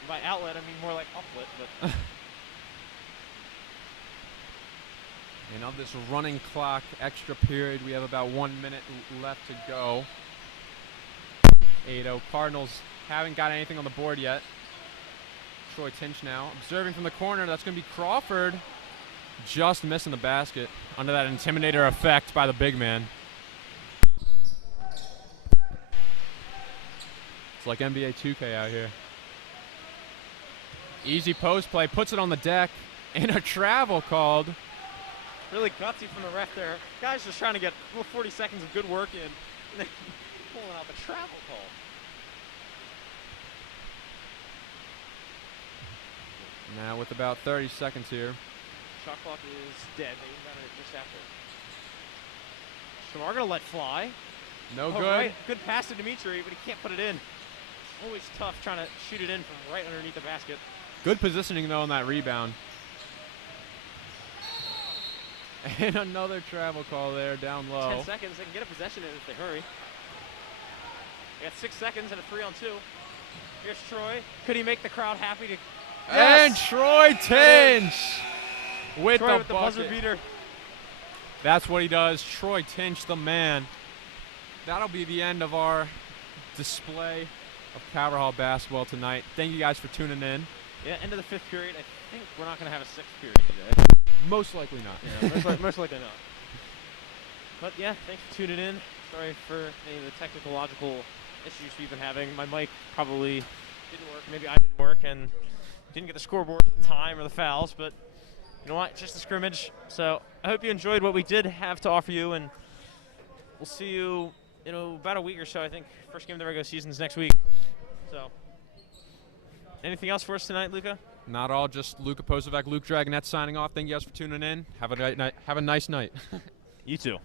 By outlet, I mean more like uplet, but. And of this running clock extra period, we have about 1 minute left to go. 8-0. Cardinals haven't got anything on the board yet. Troy Tinch now. Observing from the corner, that's going to be Crawford. Just missing the basket under that intimidator effect by the big man. It's like NBA 2K out here. Easy post play, puts it on the deck, and a travel called. Really gutsy from the ref there. Guy's just trying to get 40 seconds of good work in, and then pulling out the travel call. Now with about 30 seconds here. Shot clock is dead. They got it just after. Shamar gonna let fly. No good. Right. Good pass to Dimitri, but he can't put it in. Always tough trying to shoot it in from right underneath the basket. Good positioning though on that rebound. And another travel call there down low. 10 seconds. They can get a possession in if they hurry. They got 6 seconds and a 3-on-2. Here's Troy. Could he make the crowd happy to? And Yes! Troy Tinch with Troy the with the bucket. buzzer beater. That's what he does. Troy Tinch, the man. That'll be the end of our display of Calvert Hall basketball tonight. Thank you guys for tuning in. Yeah, end of the 5th period. I think we're not going to have a 6th period today. Most likely not. Yeah, most likely not. But yeah, thanks for tuning in. Sorry for any of the technological issues we've been having. My mic probably didn't work. Maybe I didn't work and didn't get the scoreboard at the time or the fouls. But you know what? It's just a scrimmage. So I hope you enjoyed what we did have to offer you, and we'll see you in about a week or so. I think first game of the regular season is next week. So anything else for us tonight, Luca? Not all. Just Luca Posovac, Luke Dragonette signing off. Thank you guys for tuning in. Have a nice night. You too.